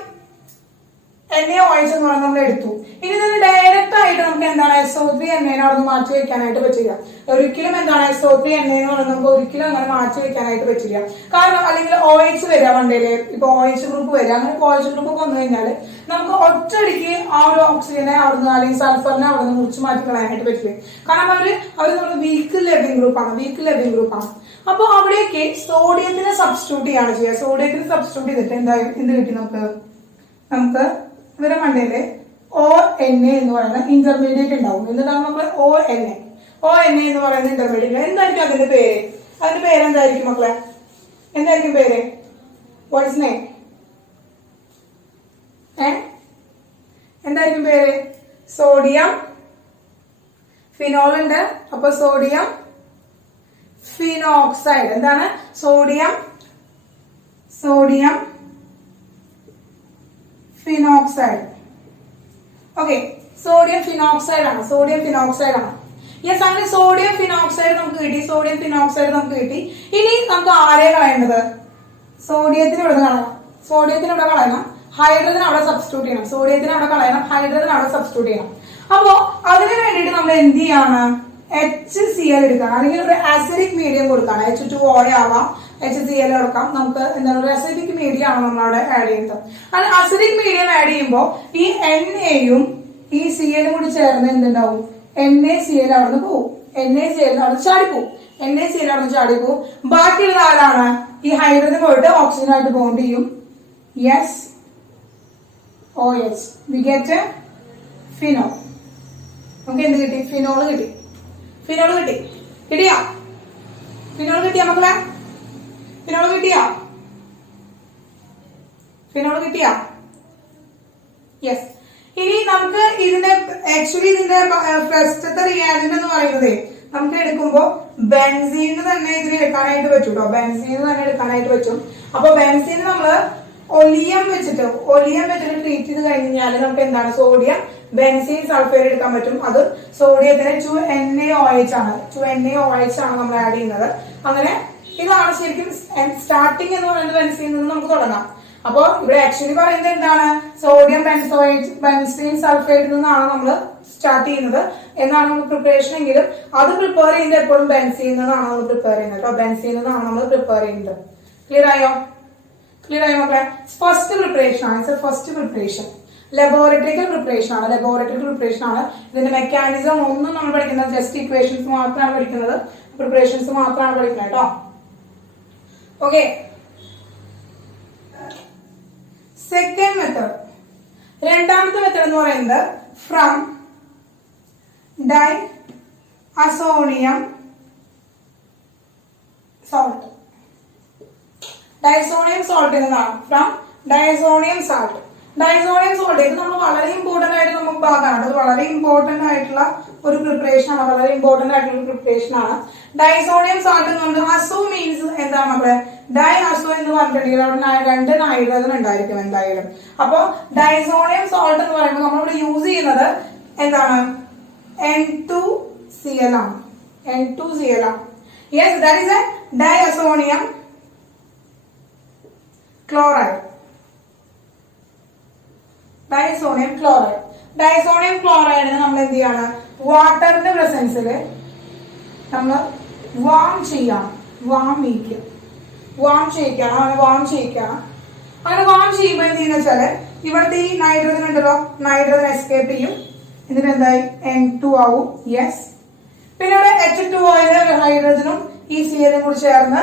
NaOH എന്ന് പറഞ്ഞാൽ നമ്മൾ എടുത്തു. ഇനി ഇതിന് ഡയറക്റ്റ് ആയിട്ട് നമുക്ക് എന്താണ് SO3Na അവിടെ മാറ്റി വെക്കാനായിട്ട് പറ്റില്ല. ഒരിക്കലും എന്താണ് SO3Na എന്ന് പറയുന്നത് നമുക്ക് ഒരിക്കലും അങ്ങനെ മാറ്റി വെക്കാനായിട്ട് പറ്റില്ല. കാരണം അല്ലെങ്കിൽ OH വരിക വണ്ടേല്, ഇപ്പൊ OH ഗ്രൂപ്പ് വരിക, അങ്ങനെ OH ഗ്രൂപ്പ് ഒക്കെ വന്നു കഴിഞ്ഞാല് നമുക്ക് ഒറ്റയടിക്ക് ആ ഒരു ഓക്സിജനെ അവിടുന്ന് അല്ലെങ്കിൽ സൾഫറിനെ അവിടുന്ന് മുറിച്ച് മാറ്റി കളയാനായിട്ട് പറ്റില്ല. കാരണം അവര് നമ്മൾ വീക്ക് ലെവിംഗ് ഗ്രൂപ്പാണ്. അപ്പൊ അവിടേക്ക് സോഡിയത്തിനെ സബ്സ്റ്റിറ്റ്യൂട്ട് ചെയ്യാണ് ചെയ്യുക. സോഡിയത്തിന് സബ്സ്റ്റിറ്റ്യൂട്ട് ചെയ്തിട്ട് എന്തായാലും എന്ത് കിട്ടി, നമുക്ക് ഇവരെ മണ്ടയില് ONA എന്ന് പറയുന്ന ഇന്റർമീഡിയറ്റ് ഉണ്ടാവും. എന്നിട്ടാണ് നമ്മൾ ONA എന്ന് പറയുന്ന ഇന്റർമീഡിയറ്റ്. എന്തായിരിക്കും അതിന്റെ പേര് എന്തായിരിക്കും മക്കളെ, എന്തായിരിക്കും പേര്, വാട്ട്സ് നെയിം, എന്തായിരിക്കും പേര്, സോഡിയം ഫിനോൾ ഉണ്ട്. അപ്പൊ സോഡിയം ഫിനോക്സൈഡ്. എന്താണ് sodium phenoxide. Okay, sodium phenoxide ആണ്. യെസ്, അങ്ങനെ സോഡിയം ഫിനോക്സൈഡ് നമുക്ക് കിട്ടി. ഇനി നമുക്ക് ആരെ കളയേണ്ടത്, സോഡിയത്തിന് ഇവിടെ കളയണം, ഹൈഡ്രജൻ അവിടെ സബ്സ്റ്റിറ്റ്യൂട്ട് ചെയ്യണം. അപ്പോ അതിന് വേണ്ടിയിട്ട് നമ്മൾ എന്ത് ചെയ്യാണ്, HCl എടുക്കണം, അല്ലെങ്കിൽ ഒരു അസിഡിക് മീഡിയം കൊടുക്കണം. H2O ആവാം, HCl എടുക്കാം. നമുക്ക് എന്താണ് ഒരു അസിഡിക് മീഡിയം ആണ് നമ്മളവിടെ ആഡ് ചെയ്യുന്നത്. അത് അസിഡിക് മീഡിയം ആഡ് ചെയ്യുമ്പോൾ ഈ NAയും ഈ Clയും കൂടി ചേർന്ന് എന്തുണ്ടാവും, NaCl അവിടെ പോകും. NaCl അവിടെ ചാടിപ്പോവും. ബാക്കിയുള്ള ആരാണ്, ഈ ഹൈഡ്രജൻ പോയിട്ട് ഓക്സിജനായിട്ട് ബോണ്ട് ചെയ്യും. SOH we get phenol. നമുക്ക് എന്ത് കിട്ടി, ഫിനോൾ കിട്ടി. കിട്ടിയാ മക്കളെ, ഫിനോൾ കിട്ടിയാ? യെസ്. ഇനി നമുക്ക് ഇതിന്റെ ഫസ്റ്റത്തെ റിയാജന്റ് എന്ന് പറയുന്നത് നമുക്ക് എടുക്കുമ്പോ ബെൻസീന് തന്നെ ഇതിന് എടുക്കാനായിട്ട് പറ്റും കേട്ടോ. അപ്പൊ ബെൻസീന് നമ്മള് ഒലിയം വെച്ചിട്ട് ട്രീറ്റ് ചെയ്ത് കഴിഞ്ഞാൽ നമുക്ക് എന്താണ് സോഡിയം ബെൻസീൻ സൾഫേറ്റ് എടുക്കാൻ പറ്റും. അത് സോഡിയത്തിന് 2NaOH ആണ് നമ്മൾ ആഡ് ചെയ്യുന്നത്. അങ്ങനെ ഇതാണ് ശരിക്കും സ്റ്റാർട്ടിങ് എന്ന് പറയുന്നത് ബെൻസീനിൽ നിന്ന് നമുക്ക് തുടങ്ങാം. അപ്പൊ ഇവിടെ ആക്ച്വലി പറയുന്നത് എന്താണ്, സോഡിയം ബെൻസീൻ സൾഫേറ്റിൽ നിന്നാണ് നമ്മൾ സ്റ്റാർട്ട് ചെയ്യുന്നത് എന്നാണ് നമ്മൾ പ്രിപ്പറേഷൻ എങ്കിലും അത് പ്രിപ്പയർ ചെയ്യുന്നത് എപ്പോഴും ബെൻസീനിൽ നിന്നാണ് നമ്മൾ പ്രിപ്പയർ ചെയ്യുന്നത് കേട്ടോ. ക്ലിയർ ആയോ മക്കളെ? ഫസ്റ്റ് പ്രിപ്പറേഷൻ ആണ്. ലബോറട്ടറിക്കൽ പ്രിപ്പറേഷൻ ആണ്. ഇതിന്റെ മെക്കാനിസം ഒന്നും നമ്മൾ പഠിക്കുന്നത് ജസ്റ്റ് ഇക്വേഷൻസ് മാത്രമാണ് പഠിക്കുന്നത്, പ്രിപ്പറേഷൻസ് മാത്രമാണ് പഠിക്കുന്നത് കേട്ടോ. ഓക്കെ, സെക്കൻഡ് മെത്തേഡ്, രണ്ടാമത്തെ മെത്തേഡ് എന്ന് പറയുന്നത് ഫ്രം ഡൈഅസോണിയം സോൾട്ട്. ഡൈസോണിയം സോൾട്ട് എന്നതാണ് from diazonium salt. Diazonium salt ഇത് നമ്മൾ വളരെ ഇമ്പോർട്ടന്റ് ആയിട്ട് നമുക്ക് ഭാഗമാണ്. അത് വളരെ ഇമ്പോർട്ടന്റ് ആയിട്ടുള്ള ഒരു പ്രിപ്പറേഷൻ ആണ്, ഡൈസോണിയം സാൾട്ട് എന്ന് പറഞ്ഞാൽ അസോ മീൻസ് എന്താണ് നമ്മള് ഡൈ അസോ എന്ന് പറഞ്ഞിട്ടുണ്ടെങ്കിൽ അവിടെ രണ്ട് നൈട്രജൻ ഉണ്ടായിരിക്കും എന്തായാലും. അപ്പൊ ഡൈസോണിയം സോൾട്ട് എന്ന് പറയുമ്പോൾ നമ്മളിവിടെ യൂസ് ചെയ്യുന്നത് എന്താണ് N2Cl ആണ്. Yes, that is a diazonium chloride. Diazonium ക്ലോറൈഡിന് നമ്മൾ എന്ത് ചെയ്യാണ്, വാട്ടറിന്റെ പ്രസൻസിൽ നമ്മൾ വാം ചെയ്യിക്കണം. അങ്ങനെ വാം ചെയ്യുമ്പോൾ എന്ത് ചെയ്യുന്ന വെച്ചാല് ഇവിടുത്തെ ഈ നൈട്രജൻ ഉണ്ടല്ലോ, നൈട്രജൻ എസ്കേപ്പ് ചെയ്യും. ഇതിനെന്തായി N2 ആവും. യെസ്, പിന്നെ ഇവിടെ H2O ഒരു ഹൈഡ്രജനും ഈ Cl കൂടി ചേർന്ന്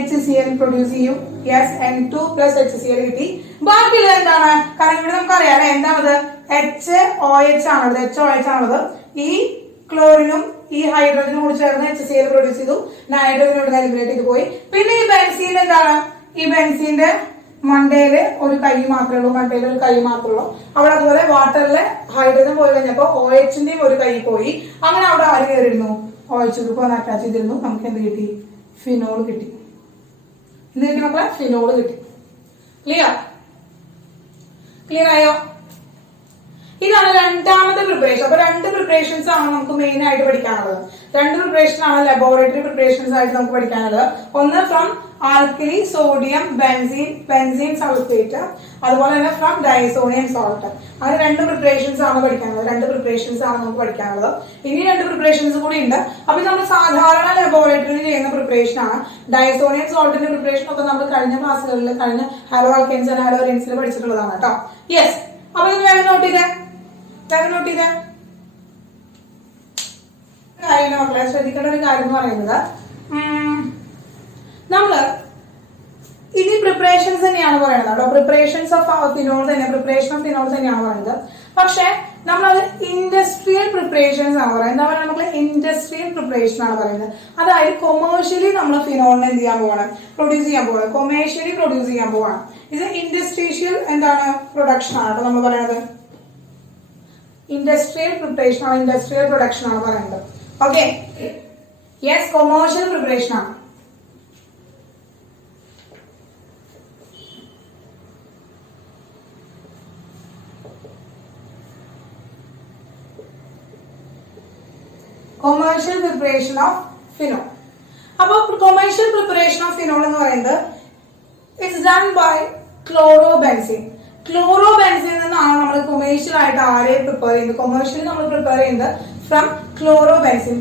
HCl പ്രൊഡ്യൂസ് ചെയ്യും. യെസ്, N2 പ്ലസ് HCl കിട്ടി. ബാക്കിയുള്ളത് എന്താണ്, കാരണം ഇവിടെ നമുക്കറിയാം എന്താണത് HOH ആണുള്ളത്. ഈ ക്ലോറിനും ഈ ഹൈഡ്രജനും കൂടി ചേർന്ന് HCl പ്രൊഡ്യൂസ് ചെയ്തു, നൈട്രജൻ ഇവിടെ എലിമിനേറ്റ് ചെയ്ത് പോയി. പിന്നെ ഈ ബെൻസീൻ എന്താണ്, ഈ ബെൻസീന്റെ മണ്ടയില് ഒരു കൈ മാത്രമേ ഉള്ളൂ, അവിടെ അതുപോലെ വാട്ടറിലെ ഹൈഡ്രജൻ പോയി കഴിഞ്ഞപ്പോ OHന്റെയും ഒരു കൈ പോയി. അങ്ങനെ അവിടെ ആര് കയറിയിരുന്നു, OH ഗ്രൂപ്പ് അറ്റാച്ച് ചെയ്തിരുന്നു. നമുക്ക് എന്ത് കിട്ടി, ഫിനോൾ കിട്ടി. മക്കളെ ഫിനോള് കിട്ടി. ക്ലിയർ ആയോ? ഇതാണ് രണ്ടാമത്തെ പ്രിപ്പറേഷൻ. അപ്പൊ രണ്ട് പ്രിപ്പറേഷൻസ് ആണ് നമുക്ക് മെയിൻ ആയിട്ട് പഠിക്കാനുള്ളത്. രണ്ട് പ്രിപ്പറേഷൻ ആണ് ലബോറട്ടറി പ്രിപ്പറേഷൻസ് ആയിട്ട് നമുക്ക് പഠിക്കാനുള്ളത്. ഒന്ന് from alkali sodium benzene sulphate, അതുപോലെ തന്നെ ഫ്രം ഡയസോണിയം സോൾട്ട്. അങ്ങനെ രണ്ട് പ്രിപ്പറേഷൻസ് ആണ് നമുക്ക് പഠിക്കാനുള്ളത്. ഇനി രണ്ട് പ്രിപ്പറേഷൻസ് കൂടി ഉണ്ട്. അപ്പൊ നമ്മൾ സാധാരണ ലബോറട്ടറിയിൽ ചെയ്യുന്ന പ്രിപ്പറേഷൻ ആണ്. ഡയസോണിയം സോൾട്ടിന്റെ പ്രിപ്പറേഷൻ ഒക്കെ നമ്മൾ കഴിഞ്ഞ ക്ലാസ്സുകളിൽ കഴിഞ്ഞ ഹാലോ ആൽക്കെൻസ് ആൻഡ് ഹാലോ അറീൻസിൽ പഠിച്ചിട്ടുള്ളതാണ് കേട്ടോ. യെസ്, അപ്പൊ ഇത് വേഗം നോട്ട് ചെയ്തേ. മക്കളെ ശ്രദ്ധിക്കേണ്ട ഒരു കാര്യം എന്ന് പറയുന്നത്, നമ്മള് ഇത് പ്രിപ്പറേഷൻസ് തന്നെയാണ് പറയുന്നത്. പ്രിപ്പറേഷൻസ് ഓഫ് ഫിനോൾ തന്നെയാണ് പറയുന്നത്. പക്ഷെ നമ്മളത് ഇൻഡസ്ട്രിയൽ പ്രിപ്പറേഷൻസ് ആണ് പറയുന്നത്. എന്താ പറയുക, നമ്മൾ ഇൻഡസ്ട്രിയൽ പ്രിപ്പറേഷൻ ആണ് പറയുന്നത്. അതായത് കൊമേഴ്ഷ്യലി നമ്മൾ ഫിനോളിനെ എന്ത് ചെയ്യാൻ പോവാണ്, പ്രൊഡ്യൂസ് ചെയ്യാൻ പോവാണ്. ഇത് ഇൻഡസ്ട്രീഷ്യൽ എന്താണ് പ്രൊഡക്ഷൻ ആണ് കേട്ടോ നമ്മൾ പറയുന്നത്. ഇൻഡസ്ട്രിയൽ പ്രിപ്പറേഷൻ ആണ്, ഇൻഡസ്ട്രിയൽ പ്രൊഡക്ഷൻ ആണ് പറയുന്നത്. ഓക്കെ, യെസ്, കൊമേഴ്ഷ്യൽ പ്രിപ്പറേഷൻ ആണ്. Commercial preparation of phenol. അപ്പൊ കൊമേഴ്ഷ്യൽ പ്രിപ്പറേഷൻ ഓഫ് ഫിനോൾ എന്ന് പറയുന്നത് it's done by chlorobenzene. Chlorobenzene എന്നാണ് നമ്മൾ കൊമേഴ്ഷ്യൽ ആയിട്ട് ആരെ പ്രിപ്പയർ ചെയ്യുന്നത്. കൊമേഴ്ഷ്യലി നമ്മൾ പ്രിപ്പയർ ചെയ്യുന്നത് ഫ്രം ക്ലോറോബെൻസീൻ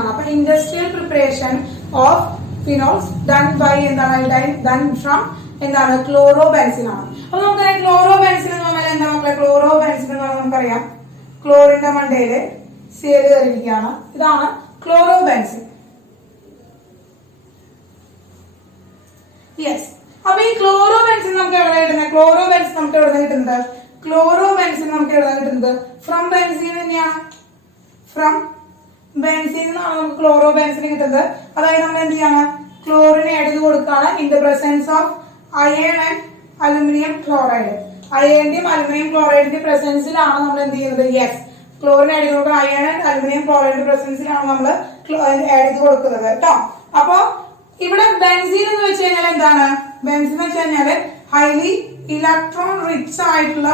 ആണ്. അപ്പൊ industrial preparation of phenols done by done from chlorobenzene ആണ്. അപ്പൊ നമുക്കറിയാം ക്ലോറോബെൻസീൻ എന്ന് പറഞ്ഞാൽ എന്താ മക്കളെ, ക്ലോറോബെൻസീൻ എന്ന് പറഞ്ഞാൽ നമുക്കറിയാം ക്ലോറിന്റെ മണ്ടയില് Cl കയറിയിരിക്കുകയാണ്. ഇതാണ് ക്ലോറോബെൻസീൻ. യെസ്, അപ്പൊ ഈ ക്ലോറോബെൻസീൻ നമുക്ക് എവിടെ കിട്ടുന്നത്, ഫ്രം ബെൻസീൻ തന്നെയാണ്. ഫ്രം ബെൻസീൻ എന്നാണ് നമുക്ക് ക്ലോറോബെൻസീൻ കിട്ടുന്നത്. അതായത് നമ്മൾ എന്ത് ചെയ്യാണ്, ക്ലോറിനെ ആഡ് ചെയ്ത് കൊടുക്കുകയാണ് in the presence of iron and aluminium chloride. അയണിന്റെയും അലുമിനിയം ക്ലോറൈഡിന്റെ പ്രസൻസിലാണ് നമ്മൾ എന്ത് ചെയ്യുന്നത്, യെസ്, ക്ലോറിൻ ആഡ് ചെയ്ത് കൊടുക്കുക. അയൺ ആൻഡ് അലുമിനിയം ക്ലോറൈഡിന്റെ പ്രസൻസിലാണ് നമ്മൾ ആഡ് ചെയ്ത് കൊടുക്കുന്നത് കേട്ടോ. അപ്പൊ ഇവിടെ ബെൻസീൻ എന്ന് വെച്ച് കഴിഞ്ഞാൽ എന്താണ്, ബെൻസീൻ എന്ന് വെച്ച് കഴിഞ്ഞാല് ഹൈലി ഇലക്ട്രോൺ റിച്ച് ആയിട്ടുള്ള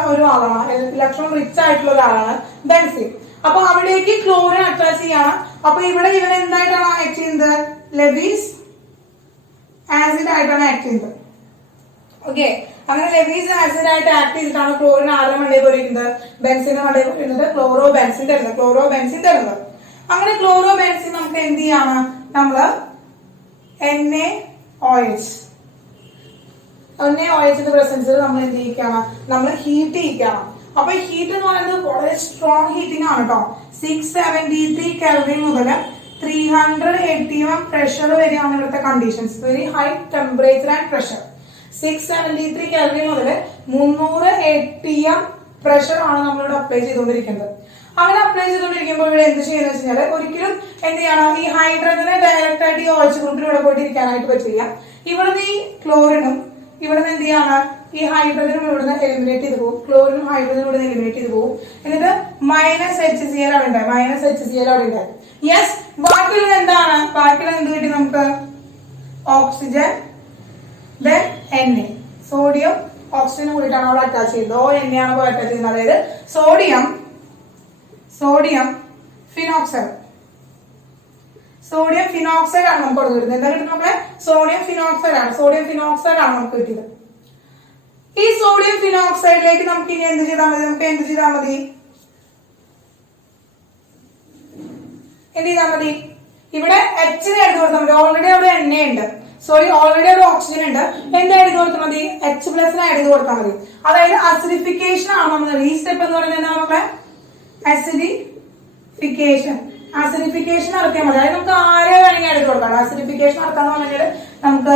ഒരാളാണ് ബെൻസീൻ. അപ്പൊ അവിടേക്ക് ക്ലോറിൻ അറ്റാച്ച് ചെയ്യാണ്. അപ്പൊ ഇവിടെ ഇവൻ എന്തായിട്ടാണ് ആക്ട് ചെയ്യുന്നത്, ലെവീസ് ആസിഡ് ആയിട്ടാണ് ആക്ട് ചെയ്യുന്നത്. ഓക്കെ, അങ്ങനെ ലെവീസ് ആസിഡ് ആയിട്ട് ആക്ട് ചെയ്തിട്ടാണ് ക്ലോറിൻ ആരുടെ മണ്ടയിൽ പോയിരിക്കുന്നത്, ബെൻസിന്റെ മണ്ടയിൽ പോയിരുന്നത്, ക്ലോറോബെൻസിൻ തരുന്നത്. അങ്ങനെ ക്ലോറോബെൻസിൻ നമുക്ക് എന്ത് ചെയ്യാണ്, നമ്മള് NaOH NaOH പ്രസൻസിൽ നമ്മൾ എന്ത് ചെയ്യിക്കണം, നമ്മൾ ഹീറ്റ് ചെയ്യിക്കണം. അപ്പൊ ഹീറ്റ് എന്ന് പറയുന്നത് വളരെ സ്ട്രോങ് ഹീറ്റിംഗ് ആണ് കേട്ടോ. 673 കെൽവിൻ മുതൽ 381 പ്രഷർ വരെയാണ് ഇവിടുത്തെ conditions. Very high temperature and pressure. 673 kelvin മുതൽ 300 ATM പ്രഷർ ആണ് നമ്മളിവിടെ അപ്ലൈ ചെയ്തുകൊണ്ടിരിക്കുന്നത്. അങ്ങനെ അപ്ലൈ ചെയ്തുകൊണ്ടിരിക്കുമ്പോൾ ഇവിടെ എന്ത് ചെയ്യുന്ന വെച്ചാൽ ഒരിക്കലും എന്ത് ചെയ്യണം, ഈ ഹൈഡ്രജനെ ഡയറക്റ്റ് ആയിട്ട് ഈ OH ഗ്രൂപ്പിൽ ഇവിടെ പോയിട്ട് ഇരിക്കാനായിട്ട് പറ്റില്ല. ഇവിടുന്ന് ഈ ക്ലോറിനും ഇവിടുന്ന് എന്ത് ചെയ്യാണ്, ഈ ഹൈഡ്രജനും ഇവിടുന്ന് എലിമിനേറ്റ് ചെയ്ത് പോകും, ക്ലോറിനും ഹൈഡ്രജനും ഇവിടെ എലിമിനേറ്റ് ചെയ്ത് പോകും. എന്നിട്ട് -HCl അവിടെ ഉണ്ടായി, -HCl അവിടെ ഉണ്ടായി. യെസ്, ബാക്കിയുള്ളത് എന്താണ്, ബാക്കിയുള്ളത് എന്ത് കിട്ടി നമുക്ക്, ഓക്സിജൻ ദെൻ Na. സോഡിയം ഓക്സിജനും കൂടിയിട്ടാണ് അവിടെ അറ്റാച്ച് ചെയ്യുന്നത്. ONA ആണ് അവിടെ അറ്റാച്ച് ചെയ്യുന്നത്. അതായത് സോഡിയം ഫിനോക്സൈഡ്, സോഡിയം ഫിനോക്സൈഡ് ആണ് നമുക്ക് കൊടുത്തു വരുന്നത്. എന്താ കിട്ടുന്നത് നമ്മളെ, സോഡിയം ഫിനോക്സൈഡ് ആണ്, സോഡിയം ഫിനോക്സൈഡ് ആണ് നമുക്ക് കിട്ടിയത്. ഈ സോഡിയം ഫിനോക്സൈഡിലേക്ക് നമുക്ക് ഇനി എന്ത് ചെയ്താൽ മതി, നമുക്ക് എന്ത് ചെയ്താൽ മതി, ഇവിടെ H എഴുതി കൊടുത്താൽ മതി. ഓൾറെഡി അവിടെ Na ഉണ്ട്, ഓൾറെഡി ഒരു ഓക്സിജൻ ഉണ്ട്. എന്താ എഴുതി കൊടുത്താൽ മതി, H+ എഴുതി കൊടുത്താൽ മതി. അതായത് അസിഡിഫിക്കേഷൻ ആണ് നമ്മൾ ഈ സ്റ്റെപ്പ് എന്ന് പറയുന്നത്. എന്താ നമ്മളെ അസിഡിഫിക്കേഷൻ നടത്തിയാൽ മതി. അതായത് നമുക്ക് ആരെ വേണമെങ്കിൽ എഴുതി കൊടുക്കാം. അസിഡിഫിക്കേഷൻ നടത്താന്ന് പറഞ്ഞാൽ നമുക്ക്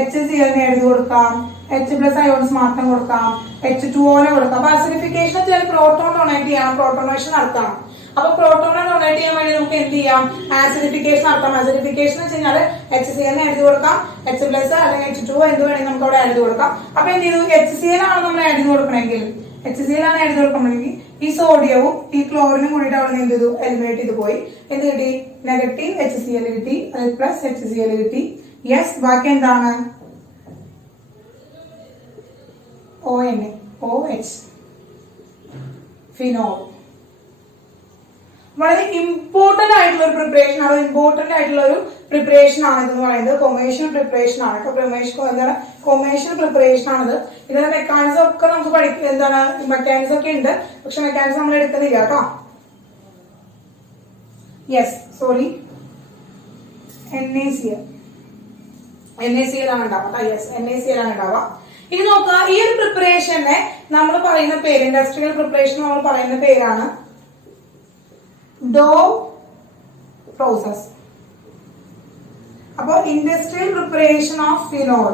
HCl എഴുതി കൊടുക്കാം, H+ അയോൺസ് മാത്രം കൊടുക്കാം, H2O കൊടുക്കാം. അപ്പൊ അസിഡിഫിക്കേഷൻ വെച്ചാൽ പ്രോട്ടോൺ ഡൊണേറ്റ് ചെയ്യണം, പ്രോട്ടോണേഷൻ നടത്തണം. അപ്പൊ പ്രോട്ടോണെ ഡൊണേറ്റ് ചെയ്യാൻ വേണ്ടി നമുക്ക് എന്ത് ചെയ്യാം, ആസിഡിഫിക്കേഷൻ നടത്താം. ആസിഡിഫിക്കേഷൻ എന്ന് വെച്ച് കഴിഞ്ഞാൽ HCl എഴുതി കൊടുക്കാം, H+ അല്ലെങ്കിൽ H2O എന്ത് വേണമെങ്കിൽ നമുക്ക് അവിടെ എഴുതി കൊടുക്കാം. അപ്പൊ എന്ത് ചെയ്തു, HCl ആണ് നമ്മൾ എഴുതി കൊടുക്കണമെങ്കിൽ, HCl ആണ് എഴുതി കൊടുക്കണമെങ്കിൽ ഈ സോഡിയവും ഈ ക്ലോറിനും കൂടിയിട്ട് അവിടെ എന്ത് ചെയ്തു, എലിമിനേറ്റ് ചെയ്ത് പോയി. എന്ത് കിട്ടി, നെഗറ്റീവ് HCl കിട്ടി, പ്ലസ് HCl കിട്ടി. യെസ്, ബാക്കി എന്താണ്, ONA, OH, ഫിനോൾ. വളരെ ഇമ്പോർട്ടന്റ് ആയിട്ടുള്ള ഒരു പ്രിപ്പറേഷൻ ആണ്, ഇമ്പോർട്ടന്റ് ആയിട്ടുള്ള ഒരു പ്രിപ്പറേഷൻ ആണ് ഇതെന്ന് പറയുന്നത്. കൊമേഴ്ഷ്യൽ പ്രിപ്പറേഷൻ ആണ്. എന്താണ് കൊമേഴ്ഷ്യൽ പ്രിപ്പറേഷൻ ആണിത്. ഇതിന്റെ മെക്കാനിസം ഒക്കെ നമുക്ക് പഠിക്കും. എന്താണ് മെക്കാനിസം ഒക്കെ ഉണ്ട്, പക്ഷെ മെക്കാനിസം നമ്മൾ എടുക്കുന്നില്ല കേട്ടോ. യെസ്, സോറി, NaCl ആണ് ഉണ്ടാവുക. യെസ്, NaCl ആണ് ഉണ്ടാവുക. ഇനി നോക്കുക, ഈ ഒരു പ്രിപ്പറേഷനെ നമ്മൾ പറയുന്ന പേര്, ഇൻഡസ്ട്രിയൽ പ്രിപ്പറേഷൻ നമ്മൾ പറയുന്ന പേരാണ് Dow process. അപ്പോൾ industrial preparation of phenol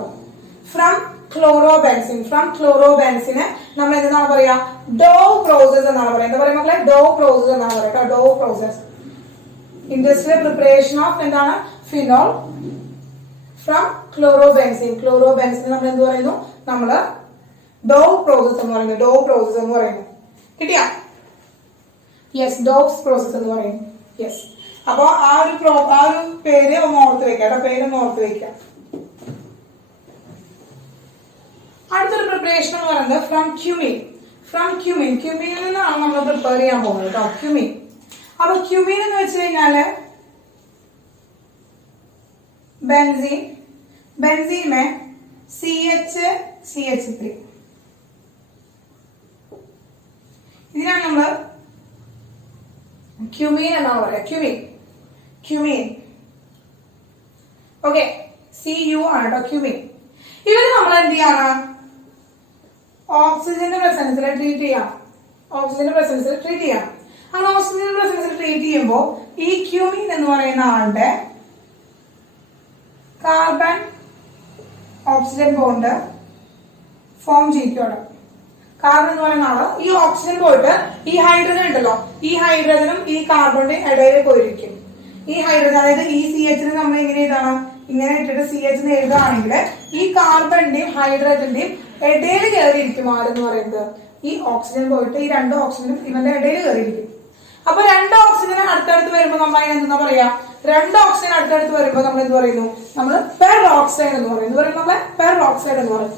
from chlorobenzene, നമ്മൾ എന്താണ് പറയാ, Dow പ്രോസസ് എന്നാണ് പറയാ. എന്താ പറയാ മക്കളെ, Dow പ്രോസസ് എന്നാണ് പറയാ. Dow process, industrial preparation of എന്താണ്, ഫിനോൾ ഫ്രം ക്ലോറോബെൻസിൻ. നമ്മൾ എന്ത് പറയുന്നു, നമ്മള് Dow പ്രോസസ് എന്ന് പറയുന്നു. കിട്ടിയാ, യെസ്, ഡോപ്സ് പ്രോസസ് എന്ന് പറയും. യെസ്, അപ്പൊ ആ ഒരു പേര് ഒന്ന് ഓർത്ത് വെക്കാം. അടുത്തൊരു പ്രിപ്പറേഷൻ എന്ന് പറയുന്നത് ഫ്രം ക്യൂമിനിൽ നിന്നാണ് നമ്മൾ പ്രിപ്പയർ ചെയ്യാൻ പോകുന്നത് കേട്ടോ. ക്യൂമിൻ. അപ്പൊ ക്യൂമിൻ എന്ന് വെച്ച് കഴിഞ്ഞാല് ബെൻസീൻ CH3. ഇതിനാണ് നമ്മള് ക്യൂമീൻ എന്നാണ് പറയാ. ക്യൂമീൻ ഓക്കെ, Cu ആണ് കേട്ടോ ക്യൂമീൻ. ഇവര് നമ്മൾ എന്ത് ചെയ്യാണ്, ഓക്സിജന്റെ പ്രസൻസിൽ ട്രീറ്റ് ചെയ്യാം. അങ്ങനെ ഓക്സിജന്റെ പ്രസൻസിൽ ട്രീറ്റ് ചെയ്യുമ്പോൾ ഈ ക്യൂമീൻ എന്ന് പറയുന്ന ആളുടെ കാർബൺ ഓക്സിജൻ ബോണ്ട് ഫോം ചെയ്യിക്കോടെ. കാർബൺ എന്ന് പറയുന്ന ആള് ഈ ഓക്സിജൻ പോയിട്ട് ഈ ഹൈഡ്രജൻ ഉണ്ടല്ലോ, ഈ ഹൈഡ്രജനും ഈ കാർബണിന്റെ ഇടയിൽ പോയിരിക്കും. ഈ ഹൈഡ്രജൻ, അതായത് ഈ CH നമ്മൾ എങ്ങനെ എഴുതണം, ഇങ്ങനെ ഇട്ടിട്ട് CH എഴുതുകയാണെങ്കിൽ ഈ കാർബണിന്റെയും ഹൈഡ്രജന്റെയും ഇടയിൽ കയറിയിരിക്കും ആരെന്ന് പറയുന്നത്, ഈ ഓക്സിജൻ പോയിട്ട് ഈ രണ്ട് ഓക്സിജനും ഇവന്റെ ഇടയിൽ കയറിയിരിക്കും. അപ്പൊ രണ്ട് ഓക്സിജൻ അടുത്തടുത്ത് വരുമ്പോൾ നമ്മൾ അതിന് എന്താ പറയാ, രണ്ട് ഓക്സിജൻ അടുത്തടുത്ത് വരുമ്പോൾ നമ്മൾ എന്ത് പറയുന്നു, നമ്മൾ പെറോക്സൈഡ് എന്ന് പറയുന്നു. പെറോക്സൈഡ് എന്ന് പറയും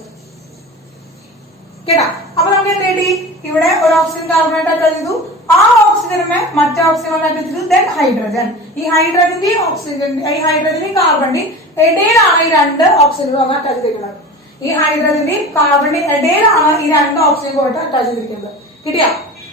കേട്ടാ. അപ്പൊ നമുക്ക് എന്ത് കിട്ടി, ഇവിടെ ഒരു ഓക്സിജൻ കാർബണായിട്ട് അറ്റാച്ച് ചെയ്തു, ആ ഓക്സിജനുമേ മറ്റേ ഓക്സിജൻ അറ്റാച്ച് ചെയ്തു, ദെൻ ഹൈഡ്രജൻ. ഈ ഹൈഡ്രജന്റെയും കാർബണിന്റെയും ഇടയിലാണ് ഈ രണ്ട് ഓക്സിജനുകൾ വന്ന് അറ്റാച്ച് ചെയ്തിരിക്കുന്നത്. ഈ ഹൈഡ്രജന്റെയും കാർബണിന്റെയും ഇടയിലാണ് ഈ രണ്ട് ഓക്സിജൻ പോയിട്ട് അറ്റാച്ച് ചെയ്തിരിക്കുന്നത്. കിട്ടിയാ?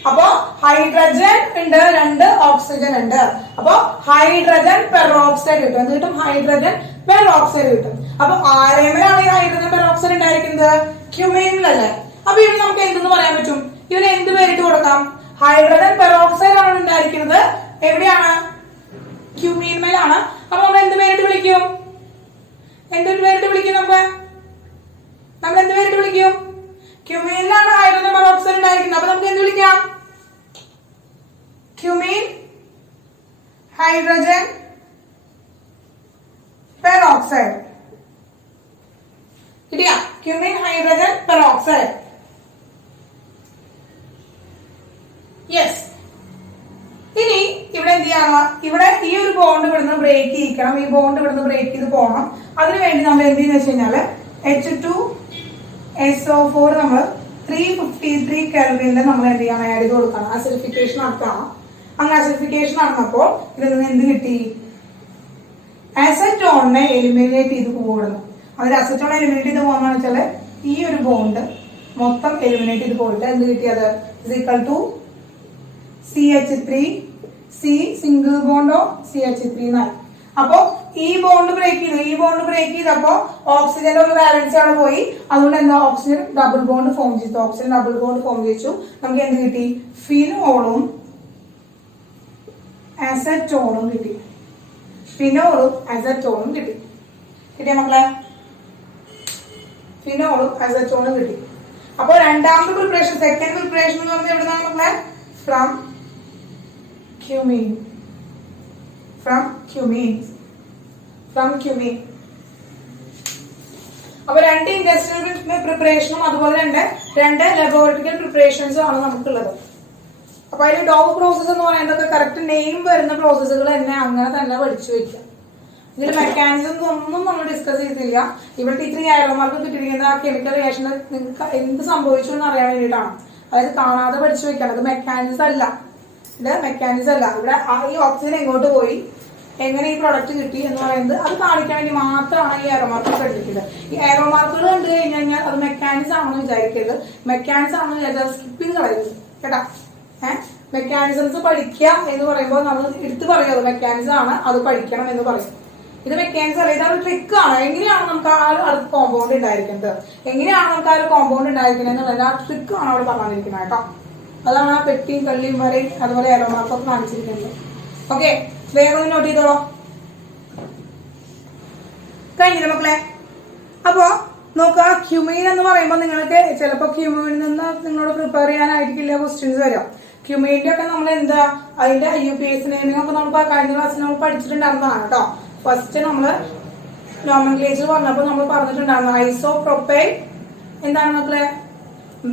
അപ്പൊ ഹൈഡ്രജൻ ഉണ്ട്, രണ്ട് ഓക്സിജൻ ഉണ്ട്. അപ്പൊ ഹൈഡ്രജൻ പെറോക്സൈഡ് കിട്ടും. എന്ത് കിട്ടും? ഹൈഡ്രജൻ പെറോക്സൈഡ് കിട്ടും. അപ്പൊ ആരേമലാണ് ഈ ഹൈഡ്രജൻ പെറോക്സൈഡ് ഉണ്ടായിരിക്കുന്നത്? ക്യുമീനിലല്ലേ. അപ്പൊ ഇവിടെ നമുക്ക് എന്തെന്ന് പറയാൻ പറ്റും? ഇവന് എന്ത് പേരിട്ട് കൊടുക്കാം? ഹൈഡ്രജൻ പെറോക്സൈഡ് ആണ് ഉണ്ടായിരിക്കുന്നത്. എവിടെയാണ്? ക്യുമീനിലാണ്. അപ്പൊ നമ്മൾ എന്ത് പേരിട്ട് വിളിക്കും? എന്തൊരു പേരിട്ട് വിളിക്കും? നമ്മൾ എന്ത് പേരിട്ട് വിളിക്കും? ക്യുമീനിലാണ് ഹൈഡ്രജൻ പെറോക്സൈഡ് ഉണ്ടായിരിക്കുന്നത്. അപ്പൊ നമുക്ക് എന്ത് വിളിക്കാം? Cumene hydrogen peroxide. കിട്ടിയ? Cumene hydrogen peroxide. യെസ്. ഇനി ഇവിടെ എന്ത് ചെയ്യണം? ഇവിടെ ഈ ഒരു ബോണ്ട് ഇവിടുന്ന് ബ്രേക്ക് ചെയ്യിക്കണം. ഈ ബോണ്ട് ഇവിടുന്ന് ബ്രേക്ക് ചെയ്ത് പോകണം. അതിനുവേണ്ടി നമ്മൾ എന്ത് ചെയ്യുന്ന വെച്ച് കഴിഞ്ഞാല് H2SO4 നമ്മൾ 353 കെൽവിനിൽ നമ്മൾ എന്ത് ചെയ്യണം? ആഡ് ചെയ്ത് കൊടുക്കണം. അസിഡിഫിക്കേഷൻ നടത്തണം. അങ്ങനെ അസിഡിഫിക്കേഷൻ നടന്നപ്പോൾ ഇതിൽ നിന്ന് എന്ത് കിട്ടി? അസറ്റോണിനെ എലിമിനേറ്റ് ചെയ്ത് പോകണം. അതിൽ അസറ്റോൺ എലിമിനേറ്റ് ചെയ്ത് പോകുന്ന വെച്ചാല് ഈ ഒരു ബോണ്ട് മൊത്തം എലിമിനേറ്റ് ചെയ്ത് പോയിട്ട് എന്ത് കിട്ടിയത്? Equal to CH3 C single ബോണ്ടോ CH3 എന്നായി. അപ്പോ ഈ ബോണ്ട് ബ്രേക്ക് ചെയ്തപ്പോ ഓക്സിജന്റെ ഒരു വാലൻസി അവിടെ പോയി. അതുകൊണ്ട് എന്താ? ഓക്സിജൻ ഡബിൾ ബോണ്ട് ഫോം ചെയ്തു. നമുക്ക് എന്ത് കിട്ടി? ഫിനോളും അസറ്റോണും കിട്ടി. കിട്ടിയ മക്കളെ? ഫിനോളും അസറ്റോണും കിട്ടി. അപ്പൊ രണ്ടാമത്തെ പ്രിപ്പറേഷൻ, സെക്കൻഡ് പ്രിപ്പറേഷൻ എന്ന് പറഞ്ഞാൽ എവിടുന്നാണ് മക്കളെ? From cumin. അപ്പൊ രണ്ട് ഇൻഡസ്ട്രിയൽ പ്രിപ്പറേഷനും അതുപോലെ രണ്ട് ലബോറട്ടറിക്കൽ പ്രിപ്പറേഷൻസും ആണ് നമുക്കുള്ളത്. അപ്പൊ അതിൽ ഡോവ് പ്രോസസ് എന്ന് പറയുന്നത് കറക്റ്റ് നെയിം വരുന്ന പ്രോസസ്സുകൾ തന്നെ അങ്ങനെ തന്നെ പഠിച്ചു വെക്കാം. ഇതിൽ മെക്കാനിസം ഒന്നും നമ്മൾ ഡിസ്കസ് ചെയ്തിട്ടില്ല. ഇവിടുത്തെ ഇത്രയും ആരോമാർക്ക് കിട്ടിയിരിക്കുന്ന ആ കെമിക്കൽ റിയാക്ഷൻ നിങ്ങൾക്ക് എന്ത് സംഭവിച്ചു എന്ന് അറിയാൻ വേണ്ടിയിട്ടാണ്. അതായത് കാണാതെ പഠിച്ചു വെക്കാം. അത് മെക്കാനിസം അല്ല. ഇവിടെ ഈ ഓക്സിജൻ എങ്ങോട്ട് പോയി, എങ്ങനെ ഈ പ്രൊഡക്റ്റ് കിട്ടി എന്ന് പറയുന്നത് അത് കാണിക്കാൻ വേണ്ടി മാത്രമാണ് ഈ ആരോമാർക്കുകൾ കണ്ടിരിക്കുന്നത്. ഈ ആരോമാർക്കുകൾ കണ്ടു കഴിഞ്ഞാൽ അത് മെക്കാനിസം ആണെന്ന് വിചാരിക്കരുത്. മെക്കാനിസം ആണെന്ന് വിചാരിച്ചാൽ സ്കിപ്പിങ് കളയരുത് കേട്ടാ. മെക്കാനിസംസ് പഠിക്കുക എന്ന് പറയുമ്പോൾ നമ്മൾ എടുത്ത് പറയുന്നത് മെക്കാനിസം ആണ്, അത് പഠിക്കണം എന്ന് പറയും. ഇത് മെക്കാനിസം അല്ല, ഇതൊരു ട്രിക്കാണ്. എങ്ങനെയാണ് നമുക്ക് ആ ഒരു കോമ്പൗണ്ട് ഉണ്ടായിരിക്കുന്നത്, എന്നുള്ളത് ആ ട്രിക്കാണ് അവിടെ പറഞ്ഞിരിക്കുന്നത് കേട്ടോ. അതാണ് ആ പെട്ടിയും കള്ളിയും വരെയും അതുപോലെ ആരോമാർക്കൊക്കെ കാണിച്ചിരിക്കുന്നത്. ഓക്കെ, വേഗം നോട്ട് ചെയ്തോളോ. കഴിഞ്ഞില്ല മക്കളെ? അപ്പോ നോക്കുക, ക്യുമീൻ എന്ന് പറയുമ്പോൾ നിങ്ങൾക്ക് ചിലപ്പോൾ ക്യുമീനിൽ നിന്ന് നിങ്ങളോട് പ്രിപ്പയർ ചെയ്യാനായിരിക്കില്ല ക്വസ്റ്റ്യൻസ് വരാം. ക്യുമീന്റെ ഒക്കെ നമ്മൾ എന്താ അതിന്റെ IUPAC നെയിമിംഗ് ഒക്കെ നമ്മൾ കഴിഞ്ഞ ക്ലാസ്സിൽ നമ്മൾ പഠിച്ചിട്ടുണ്ടായിരുന്നതാണ് കേട്ടോ. ഫസ്റ്റ് നമ്മള് നോമൻക്ലേച്ചർ പറഞ്ഞപ്പോൾ നമ്മൾ പറഞ്ഞിട്ടുണ്ടായിരുന്നു ഐസോപ്രോപ്പൈൽ എന്താണ് മക്കളെ?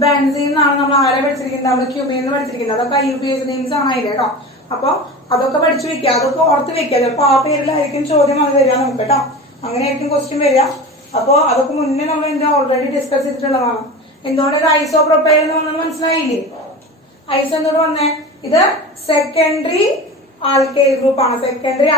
ബെൻസീൻ എന്നാണ് നമ്മൾ ആരെ പഠിച്ചിരിക്കുന്നത്? നമ്മൾ ക്യുമീൻ എന്ന് പഠിച്ചിരിക്കുന്നത്. അതൊക്കെ IUPAC നെയിംസ് ആണ് അതിൽ കേട്ടോ. അപ്പൊ അതൊക്കെ പഠിച്ചു വെക്കുക, അതൊക്കെ ഓർത്ത് വെക്കുക. ചിലപ്പോൾ ആ പേരിലായിരിക്കും ചോദ്യം അത് വരിക നമുക്ക് കേട്ടോ. അങ്ങനെയായിരിക്കും ക്വസ്റ്റ്യൻ വരിക. അപ്പൊ അതൊക്കെ മുന്നേ നമ്മൾ എന്താ ഓൾറെഡി ഡിസ്കസ് ചെയ്തിട്ടുള്ളതാണ്. എന്തുകൊണ്ട് ഒരു ഐസോപ്രോപ്പൈൽ എന്ന് പറഞ്ഞത് മനസ്സിലായില്ലേ? ഐസോ എന്നോട് വന്നേ, ഇത് സെക്കൻഡറി ആൽക്കൈൽ ഗ്രൂപ്പ് ആണ്. അപ്പൊ സെക്കൻഡറി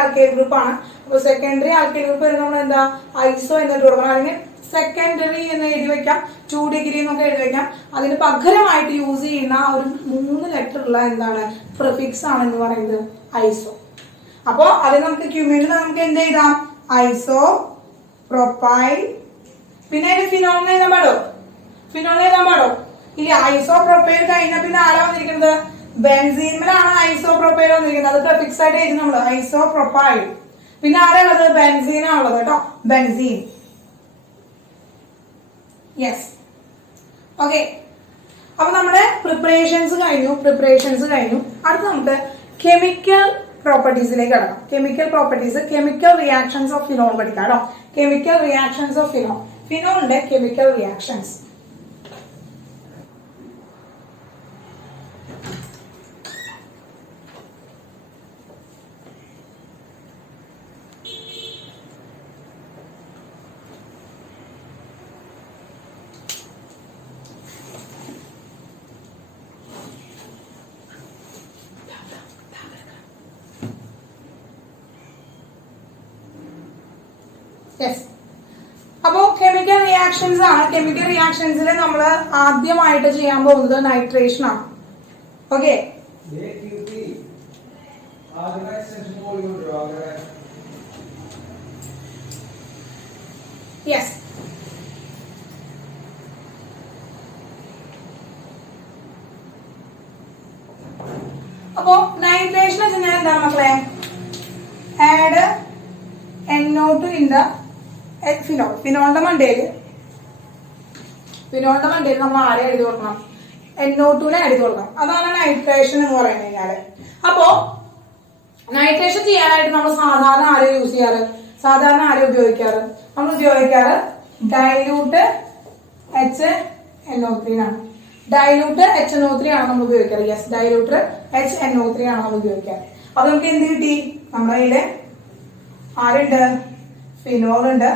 ആൽക്കൈൽ ഗ്രൂപ്പ് വരുന്ന നമ്മൾ എന്താ ഐസോ എന്നിട്ട് കൊടുക്കണം. അതിന് സെക്കൻഡറി എന്ന് എഴുതി വെക്കാം, 2 ഡിഗ്രി എന്നൊക്കെ എഴുതി വെക്കാം. അതിന് പകരമായിട്ട് യൂസ് ചെയ്യുന്ന ഒരു 3 ലെറ്റർ ഉള്ള എന്താണ് പ്രിഫിക്സ് ആണ് എന്ന് പറയുന്നത് ഐസോ. അപ്പോ അത് നമുക്ക് ക്യുമീനിൽ നമുക്ക് എന്ത് എഴുതാം? ഐസോ പ്രൊപ്പൈൽ. പിന്നെ അതിന് ഫിനോൾ എഴുതാൻ പാടോ? ഇല്ല. ഐസോപ്രോപ്പൈൽ കഴിഞ്ഞാൽ പിന്നെ ആരാ വന്നിരിക്കുന്നത്? ബെൻസീനിലാണ് ഐസോപ്രോപ്പൈൽ വന്നിരിക്കുന്നത്. അത് പ്രിഫിക്സ് ആയിട്ട് എഴുതി നമ്മള് ഐസോപ്രോപ്പൈൽ. പിന്നെ ആരാണുള്ളത്? ബെൻസീനാണുള്ളത് കേട്ടോ. ബെൻസീൻ. യെസ്. ഓക്കെ, അപ്പൊ നമ്മുടെ പ്രിപ്പറേഷൻസ് കഴിഞ്ഞു. അടുത്ത് നമുക്ക് കെമിക്കൽ പ്രോപ്പർട്ടീസിലേക്ക് കടക്കാം. കെമിക്കൽ റിയാക്ഷൻസ് ഓഫ് ഫിനോൾ പഠിക്കാം കേട്ടോ. ഫിനോളിന്റെ കെമിക്കൽ റിയാക്ഷൻസ്. യെസ്. അപ്പോ കെമിക്കൽ റിയാക്ഷൻസ് ആണ്. കെമിക്കൽ റിയാക്ഷൻസിൽ നമ്മൾ ആദ്യമായിട്ട് ചെയ്യാൻ പോകുന്നത് നൈട്രേഷൻ ആണ്. Okay, yes. അപ്പോ നൈട്രേഷൻ വെച്ച് കഴിഞ്ഞാൽ എന്താണ് മക്കളെ? Add NO2 in the phenol. ഫിനോളിന്റെ മണ്ടയിൽ നമ്മൾ ആരെ എഴുതി കൊടുക്കണം? NO2 എഴുതി കൊടുക്കണം. അതാണ് നൈട്രേഷൻ എന്ന് പറഞ്ഞു കഴിഞ്ഞാല്. അപ്പോ നൈട്രേഷൻ ചെയ്യാനായിട്ട് നമ്മൾ സാധാരണ ആരെ യൂസ് ചെയ്യാറ്? സാധാരണ ആരെ ഉപയോഗിക്കാറ്? നമ്മൾ ഉപയോഗിക്കാറ് ഡൈല്യൂട്ട് HNO3 ആണ്. ഡൈല്യൂട്ട് HNO3 ആണ് നമ്മൾ ഉപയോഗിക്കാറ്. യെസ്, ഡൈല്യൂട്ട് HNO3 ആണ് നമ്മൾ ഉപയോഗിക്കാറ്. അപ്പൊ നമുക്ക് എന്ത് കിട്ടി? നമ്മുടെ കയ്യില് ആരുണ്ട്? ഫിനോൾ ഉണ്ട്.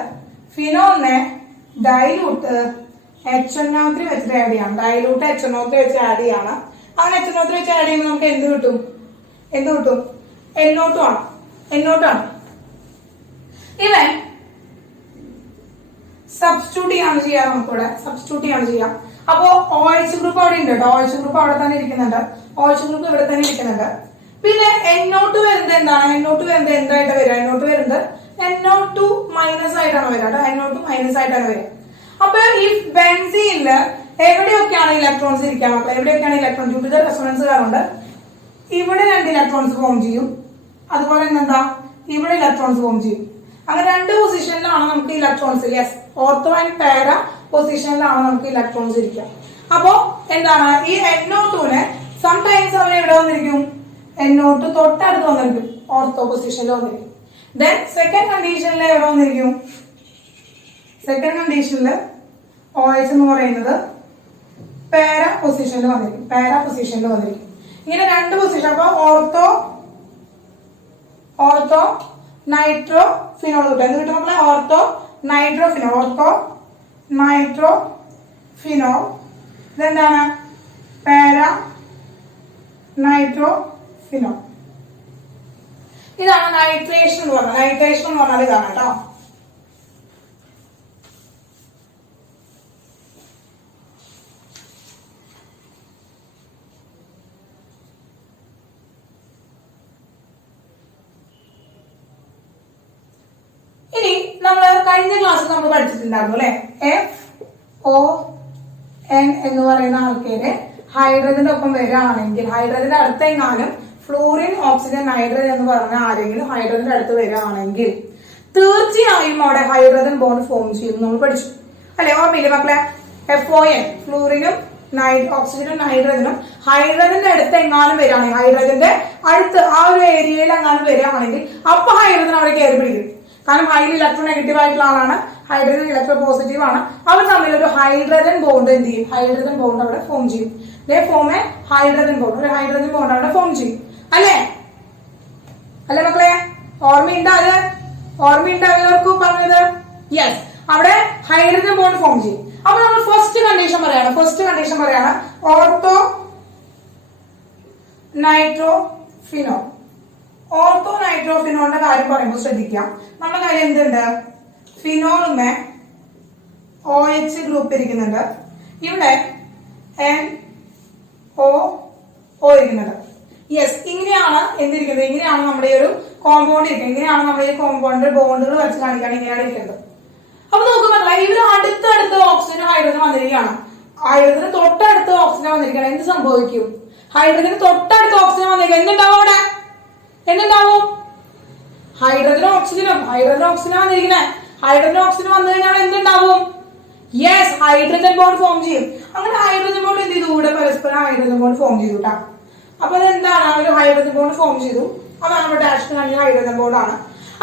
ഫിനോളിനെ ഡൈല്യൂട്ട് HNO3 വെച്ചിട്ട് ആഡ് ചെയ്യാം. ഡൈല്യൂട്ട് HNO3 വെച്ച് ആഡ് ചെയ്യാണ്. അങ്ങനെ HNO3 വെച്ച് ആഡ് ചെയ്യുമ്പോൾ നമുക്ക് എന്ത് കിട്ടും? NO2 ആണ്. ഇവൻ സബ്സ്റ്റിറ്റ്യൂട്ട് ചെയ്യാണ് ചെയ്യാം. നമുക്കിവിടെ സബ്സ്റ്റിറ്റ്യൂട്ട് ചെയ്യാണ് ചെയ്യാം. അപ്പോ OH ഗ്രൂപ്പ് അവിടെ ഉണ്ട് കേട്ടോ. OH ഗ്രൂപ്പ് അവിടെ തന്നെ ഇരിക്കുന്നുണ്ട്. OH ഗ്രൂപ്പ് ഇവിടെ തന്നെ ഇരിക്കുന്നുണ്ട്. പിന്നെ NO2 വരുന്നത് എന്താണ്? NO2 വരുന്നത് എന്തായിട്ട് വരിക? NO2 വരുന്നത് NO2 മൈനസ് ആയിട്ടാണ് വരിക കേട്ടോ. NO2 മൈനസ് ആയിട്ടാണ് വരിക. അപ്പൊ ഈ ബെൻസീനില് എവിടെയൊക്കെയാണ് ഇലക്ട്രോൺസ് ഇരിക്കുക? എവിടെയൊക്കെയാണ് electron? Due to the resonance കാരണം ഇവിടെ 2 ഇലക്ട്രോൺസ് ഫോം ചെയ്യും. അതുപോലെ തന്നെ എന്താ? ഇവിടെ ഇലക്ട്രോൺസ് ഫോം ചെയ്യും. അങ്ങനെ 2 പൊസിഷനിലാണ് നമുക്ക് ഇലക്ട്രോൺസ്. യെസ്, ഓർത്തോ ആൻഡ് പാര പൊസിഷനിലാണ് നമുക്ക് ഇലക്ട്രോൺസ് ഇരിക്കുക. അപ്പോ എന്താണ്? ഈ NO2നെ സംടൈംസ് അവൻ എവിടെ വന്നിരിക്കും? NO2 തൊട്ടടുത്ത് വന്നിരിക്കും. ഓർത്തോ പൊസിഷനിൽ വന്നിരിക്കും. ദെൻ സെക്കൻഡ് കണ്ടീഷനിൽ എവിടെ വന്നിരിക്കും? സെക്കൻഡ് കണ്ടീഷനിൽ OH എന്ന് പറയുന്നത് പാര പൊസിഷനിൽ വന്നിരിക്കും. ഇങ്ങനെ 2 പൊസിഷൻ. അപ്പൊ ഓർത്തോ നൈട്രോ ഫിനോൾ കിട്ടും. എന്ത് കിട്ടും മക്കളെ? Ortho nitro phenol. ഇതെന്താണ്? പാര നൈട്രോ ഫിനോൾ. ഇതാണ് നൈട്രേഷൻ എന്ന് പറഞ്ഞാൽ. നൈട്രേഷൻ എന്ന് പറഞ്ഞാൽ ഇതാണ് കേട്ടോ. ഇനി നമ്മൾ കഴിഞ്ഞ ക്ലാസ്സിൽ നമ്മൾ പഠിച്ചിട്ടുണ്ടായിരുന്നു അല്ലെ? FON എന്ന് പറയുന്ന ആൾക്കാര് ഹൈഡ്രജന്റെ ഒപ്പം വരികയാണെങ്കിൽ, ഹൈഡ്രജന്റെ അടുത്തെങ്ങാനും ഫ്ലൂറിൻ, ഓക്സിജൻ, നൈട്രജൻ എന്ന് പറഞ്ഞ ആരെങ്കിലും ഹൈഡ്രജന്റെ അടുത്ത് വരികയാണെങ്കിൽ തീർച്ചയായും അവിടെ ഹൈഡ്രജൻ ബോണ്ട് ഫോം ചെയ്യുന്നു നമ്മൾ പഠിച്ചു അല്ലെ? ഓർമ്മയില്ലേ മക്കളെ? FON ഫ്ലൂറിനും ഓക്സിജനും നൈട്രജനും ഹൈഡ്രജന്റെ അടുത്ത് എങ്ങാനും വരികയാണെങ്കിൽ, ഹൈഡ്രജന്റെ അടുത്ത് ആ ഒരു ഏരിയയിൽ എങ്ങാനും വരികയാണെങ്കിൽ അപ്പൊ ഹൈഡ്രജൻ അവിടെ കയറി പിടിക്കും. കാരണം ഹൈലി ഇലക്ട്രോ നെഗറ്റീവ് ആയിട്ടുള്ള ആളാണ്, ഹൈഡ്രജൻ ഇലക്ട്രോ പോസിറ്റീവ് ആണ്. അവർ തമ്മിൽ ഒരു ഹൈഡ്രജൻ ബോണ്ട് എന്ത് ചെയ്യും? ഹൈഡ്രജൻ ബോണ്ട് അവിടെ ഫോം ചെയ്യും. Form A hydrogen bond. ഒരു ഹൈഡ്രജൻ ബോണ്ട് അവിടെ ഫോം ചെയ്യും അല്ലേ മക്കളെ? ഓർമ്മയുണ്ടോ എല്ലാവർക്കും പറഞ്ഞത്? യെസ്, അവിടെ ഹൈഡ്രജൻ ബോണ്ട് ഫോം ചെയ്യും. അപ്പൊ നമ്മൾ ഫസ്റ്റ് കണ്ടീഷൻ പറയാണ് ortho nitro phenol. Ortho nitro ഫിനോളിന്റെ കാര്യം പറയുമ്പോൾ ശ്രദ്ധിക്കാം. നമ്മുടെ കാര്യം എന്തുണ്ട്? ഫിനോളുമേ OH ഗ്രൂപ്പ് ഇരിക്കുന്നുണ്ട്. ഇവിടെ NO ഇരിക്കുന്നുണ്ട്. യെസ്, ഇങ്ങനെയാണ് എന്തിരിക്കുന്നത്? ഇങ്ങനെയാണ് നമ്മുടെ ഈ ഒരു കോമ്പൗണ്ട് ഇരിക്കുന്നത്. ഇങ്ങനെയാണ് നമ്മുടെ ഈ കോമ്പൗണ്ട് ബോണ്ടുകൾ വരച്ച് കാണിക്കാൻ ഇങ്ങനെയാണ് ഇരിക്കുന്നത്. അപ്പൊ നോക്കുമ്പോഴേ ഇവര് അടുത്തടുത്ത് ഓക്സിജൻ ഹൈഡ്രജൻ വന്നിരിക്കുകയാണ്. ഹൈഡ്രജന് തൊട്ടടുത്ത് ഓക്സിജൻ വന്നിരിക്കുകയാണ്. എന്ത് സംഭവിക്കും? ഹൈഡ്രജന് തൊട്ടടുത്ത് ഓക്സിജൻ വന്നിരിക്കുക. എന്തുണ്ടാവും? ഹൈഡ്രജനും ഓക്സിജനും വന്നിരിക്കുന്നത്. ഹൈഡ്രജൻ ഓക്സിജൻ വന്നു കഴിഞ്ഞാൽ എന്തുണ്ടാവും? യെസ്, ഹൈഡ്രജൻ ബോണ്ട് ഫോം ചെയ്യും. അങ്ങനെ ഹൈഡ്രജൻ ബോണ്ട് എന്ത് ചെയ്തു? ഇവിടെ പരസ്പരം ഹൈഡ്രജൻ ബോണ്ട് ഫോം ചെയ്തു കേട്ടോ. അപ്പൊ അതെന്താണ്? ഒരു ഹൈഡ്രജൻ ബോണ്ട് ഫോം ചെയ്തു. അതാണ് നമ്മുടെ ഡാഷ് കാണിക്കുന്ന ഹൈഡ്രജൻ ബോണ്ട് ആണ്.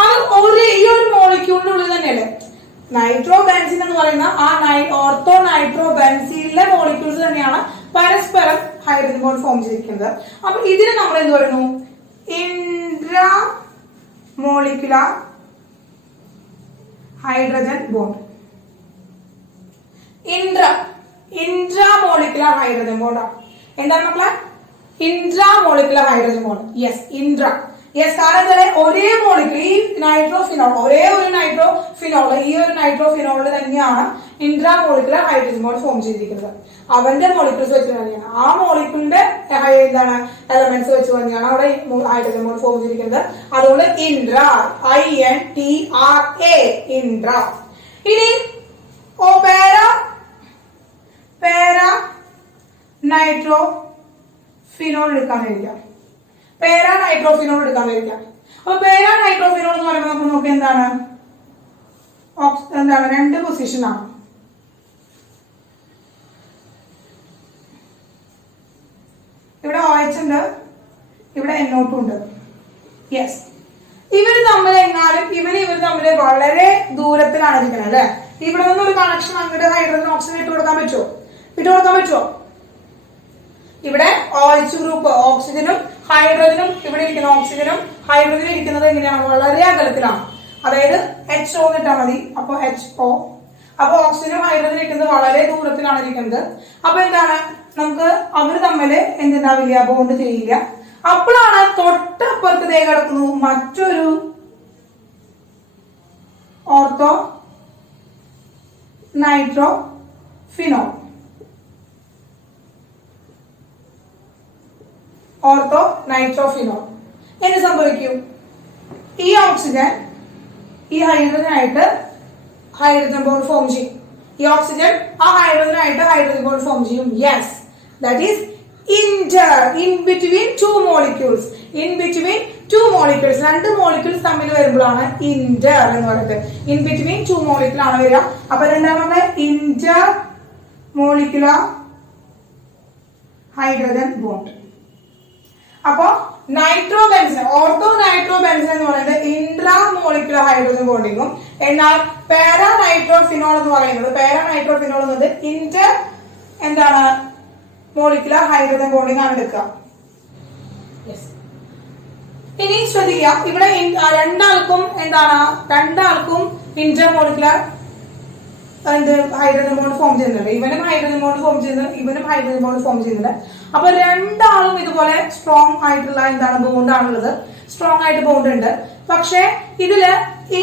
അത് ഈ ഒരു മോളിക്യൂളിന്റെ ഉള്ളിൽ തന്നെയല്ലേ നൈട്രോ ബെൻസീൻ എന്ന് പറയുന്ന ആ ഓർത്തോ നൈട്രോ ബെൻസീനിലെ മോളിക്യൂൾസ് തന്നെയാണ് പരസ്പരം ഹൈഡ്രജൻ ബോണ്ട് ഫോം ചെയ്തിരിക്കുന്നത്. അപ്പൊ ഇതിനെ നമ്മൾ എന്ത് പറയുന്നു? Intra molecular hydrogen bond. Intra molecular hydrogen bond ആണ്. എന്താണ് മക്കളെ? Intra molecular hydrogen bond. Yes, intra. Yes, കാരണം ഒരേ മോളിക്യൂൾ ഈ നൈട്രോഫിനോൾ, ഒരേ ഒരു നൈട്രോഫിനോൾ, ഈ ഒരു നൈട്രോഫിനോളിൽ തന്നെയാണ് intra molecular hydrogen bond form ചെയ്തിരിക്കുന്നത്. അവന്റെ മോളിക്യൂൾസ് വെച്ച് തന്നെയാണ്, ആ മോളിക്യൂളിന്റെ എന്താണ് എലമെന്റ്സ് വെച്ച് തന്നെയാണ് അവിടെ ഹൈഡ്രജൻ ബോണ്ട് ഫോം ചെയ്തിരിക്കുന്നത്. അതുകൊണ്ട് ഇൻട്രാ, INTRA, ഇൻട്രാ. ഇനി പാരാ നൈട്രോ ഫിനോൾ എടുക്കാൻ കഴിക്കാം. പാരാ നൈട്രോ ഫിനോൾ എടുക്കാൻ കഴിക്കാം. അപ്പൊ പാരാ നൈട്രോ ഫിനോൾ എന്ന് പറയുമ്പോൾ നമുക്ക് നോക്കാം എന്താണ് രണ്ട് പൊസിഷൻ ആണ്. ഇവിടെ OH ഉണ്ട്, ഇവിടെ NO2 ഉണ്ട്. യെസ്, ഇവർ തമ്മിൽ തമ്മിൽ വളരെ ദൂരത്തിലാണ് ഇരിക്കുന്നത് അല്ലെ. ഇവിടെ നിന്ന് ഒരു കണക്ഷൻ അങ്ങോട്ട് ഹൈഡ്രജൻ ഓക്സിജൻ ഇട്ട് കൊടുക്കാൻ പറ്റുമോ? ഇവിടെ OH ഗ്രൂപ്പ് ഓക്സിജനും ഹൈഡ്രജനും ഇവിടെ ഇരിക്കുന്ന ഓക്സിജനും ഹൈഡ്രജനും ഇരിക്കുന്നത് എങ്ങനെയാണ്? വളരെ അകലത്തിലാണ്. അതായത് HO എന്നിട്ടാ മതി. അപ്പൊ HO. അപ്പൊ ഓക്സിജനും ഹൈഡ്രജനും ഇരിക്കുന്നത് വളരെ ദൂരത്തിലാണ് ഇരിക്കുന്നത്. അപ്പൊ എന്താണ്, നമുക്ക് അവർ തമ്മിൽ എന്തുണ്ടാവില്ല, ബോണ്ട് ചെയ്യില്ല. അപ്പോഴാണ് തൊട്ടപ്പുറത്ത് കിടക്കുന്നു മറ്റൊരു ഓർത്തോ നൈട്രോ ഫിനോൾ. എന്ത് സംഭവിക്കും? ഈ ഓക്സിജൻ ഈ ഹൈഡ്രജനായിട്ട് ഹൈഡ്രജൻ ബോണ്ട് ഫോം ചെയ്യും. ഈ ഓക്സിജൻ ആ ഹൈഡ്രജനായിട്ട് ഹൈഡ്രജൻ ബോണ്ട് ഫോം ചെയ്യും. Yes, that is in between two molecules. രണ്ട് മോളിക്യൂൾസ് തമ്മിൽ വരുമ്പോഴാണ് ഇന്റർ എന്ന് പറയുന്നത്. ഇൻ ബിറ്റ്വീൻ ടു മോളിക്യൂൾ ആണ് വരിക. അപ്പൊ എന്താണ് നമ്മുടെ ഇന്റർ മോളിക്കുലർ ഹൈഡ്രജൻ ബോണ്ട്. അപ്പൊ നൈട്രോബെൻസൻ, ഓർത്തോ നൈട്രോബെൻസൻ എന്ന് പറയുന്നത് ഇൻട്രാ മോളിക്കുലർ ഹൈഡ്രജൻ ബോണ്ടിങ്ങും, എന്നാൽ പാരാ നൈട്രോഫിനോൾ എന്ന് പറയുന്നത് ഇന്റർ എന്താണ് മോളിക്കുലർ ഹൈഡ്രജൻ ബോണ്ടിങ് ആണ് എടുക്കുക. ഇനി ശ്രദ്ധിക്കുക, ഇവിടെ രണ്ടാൾക്കും Inter molecular hydrogen bond form ചെയ്യുന്നുണ്ട്. ഇവനും ഹൈഡ്രജൻ ബോണ്ട് ഫോം ചെയ്യുന്നുണ്ട്. അപ്പൊ രണ്ടാളും ഇതുപോലെ സ്ട്രോങ് ആയിട്ടുള്ള ബോണ്ടാണുള്ളത്. സ്ട്രോങ് ആയിട്ട് ബോണ്ട് ഉണ്ട്. പക്ഷെ ഇതില്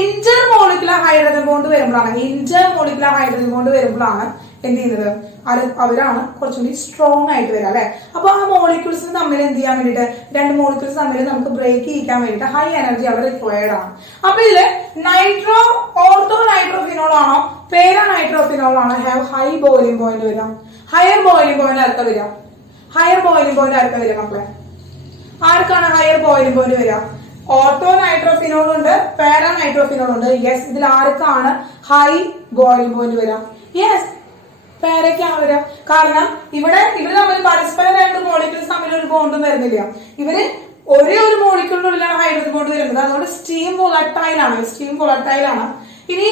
ഇന്റർ മോളിക്കുലർ ഹൈഡ്രജൻ ബോണ്ട് വരുമ്പോഴാണ് എന്ത് ചെയ്യുന്നത്, അവരാണ് കുറച്ചുകൂടി സ്ട്രോങ് ആയിട്ട് വരിക അല്ലെ. അപ്പൊ ആ മോളിക്യൂൾസ് തമ്മിൽ എന്ത് ചെയ്യാൻ വേണ്ടിട്ട്, രണ്ട് മോളിക്യൂൾസ് തമ്മിൽ നമുക്ക് ബ്രേക്ക് ചെയ്യിക്കാൻ വേണ്ടിട്ട് ഹൈ എനർജി അവിടെ റിക്വയർഡ് ആണ്. അപ്പൊ ഇതില് ഓർത്തോ നൈട്രോഫിനോൾ ആണോ പാരാ നൈട്രോഫിനോൾ ആണോ ഹൈ ബോയിലിംഗ് പോയിന്റ് വരിക? ഹയർ ബോയിലിംഗ് പോയിന്റ് ആർക്ക വരിക മക്കളെ? ആർക്കാണ് ഹയർ ബോയിലിംഗ് പോയിന്റ് വരിക? ഓർത്തോ നൈട്രോഫിനോൾ ഉണ്ട്, പാരാ നൈട്രോഫിനോൾ ഉണ്ട്. യെസ്, ഇതിൽ ആർക്കാണ് ഹൈ ബോയിലിംഗ് പോയിന്റ് വരിക? യെസ്, പാരയ്ക്കാണ് വരിക. കാരണം ഇവര് തമ്മിൽ പരസ്പരം രണ്ട് മോളിക്യൂൾസ് തമ്മിൽ ഒരു ബോണ്ടും വരുന്നില്ല. ഇവര് ഒരേ ഒരു മോളിക്യൂളിനുള്ളിലാണ് ഹൈഡ്രജൻ ബോണ്ട് വരുന്നത്. അതുകൊണ്ട് സ്റ്റീം വോളട്ടൈൽ ആണ്. ഇനി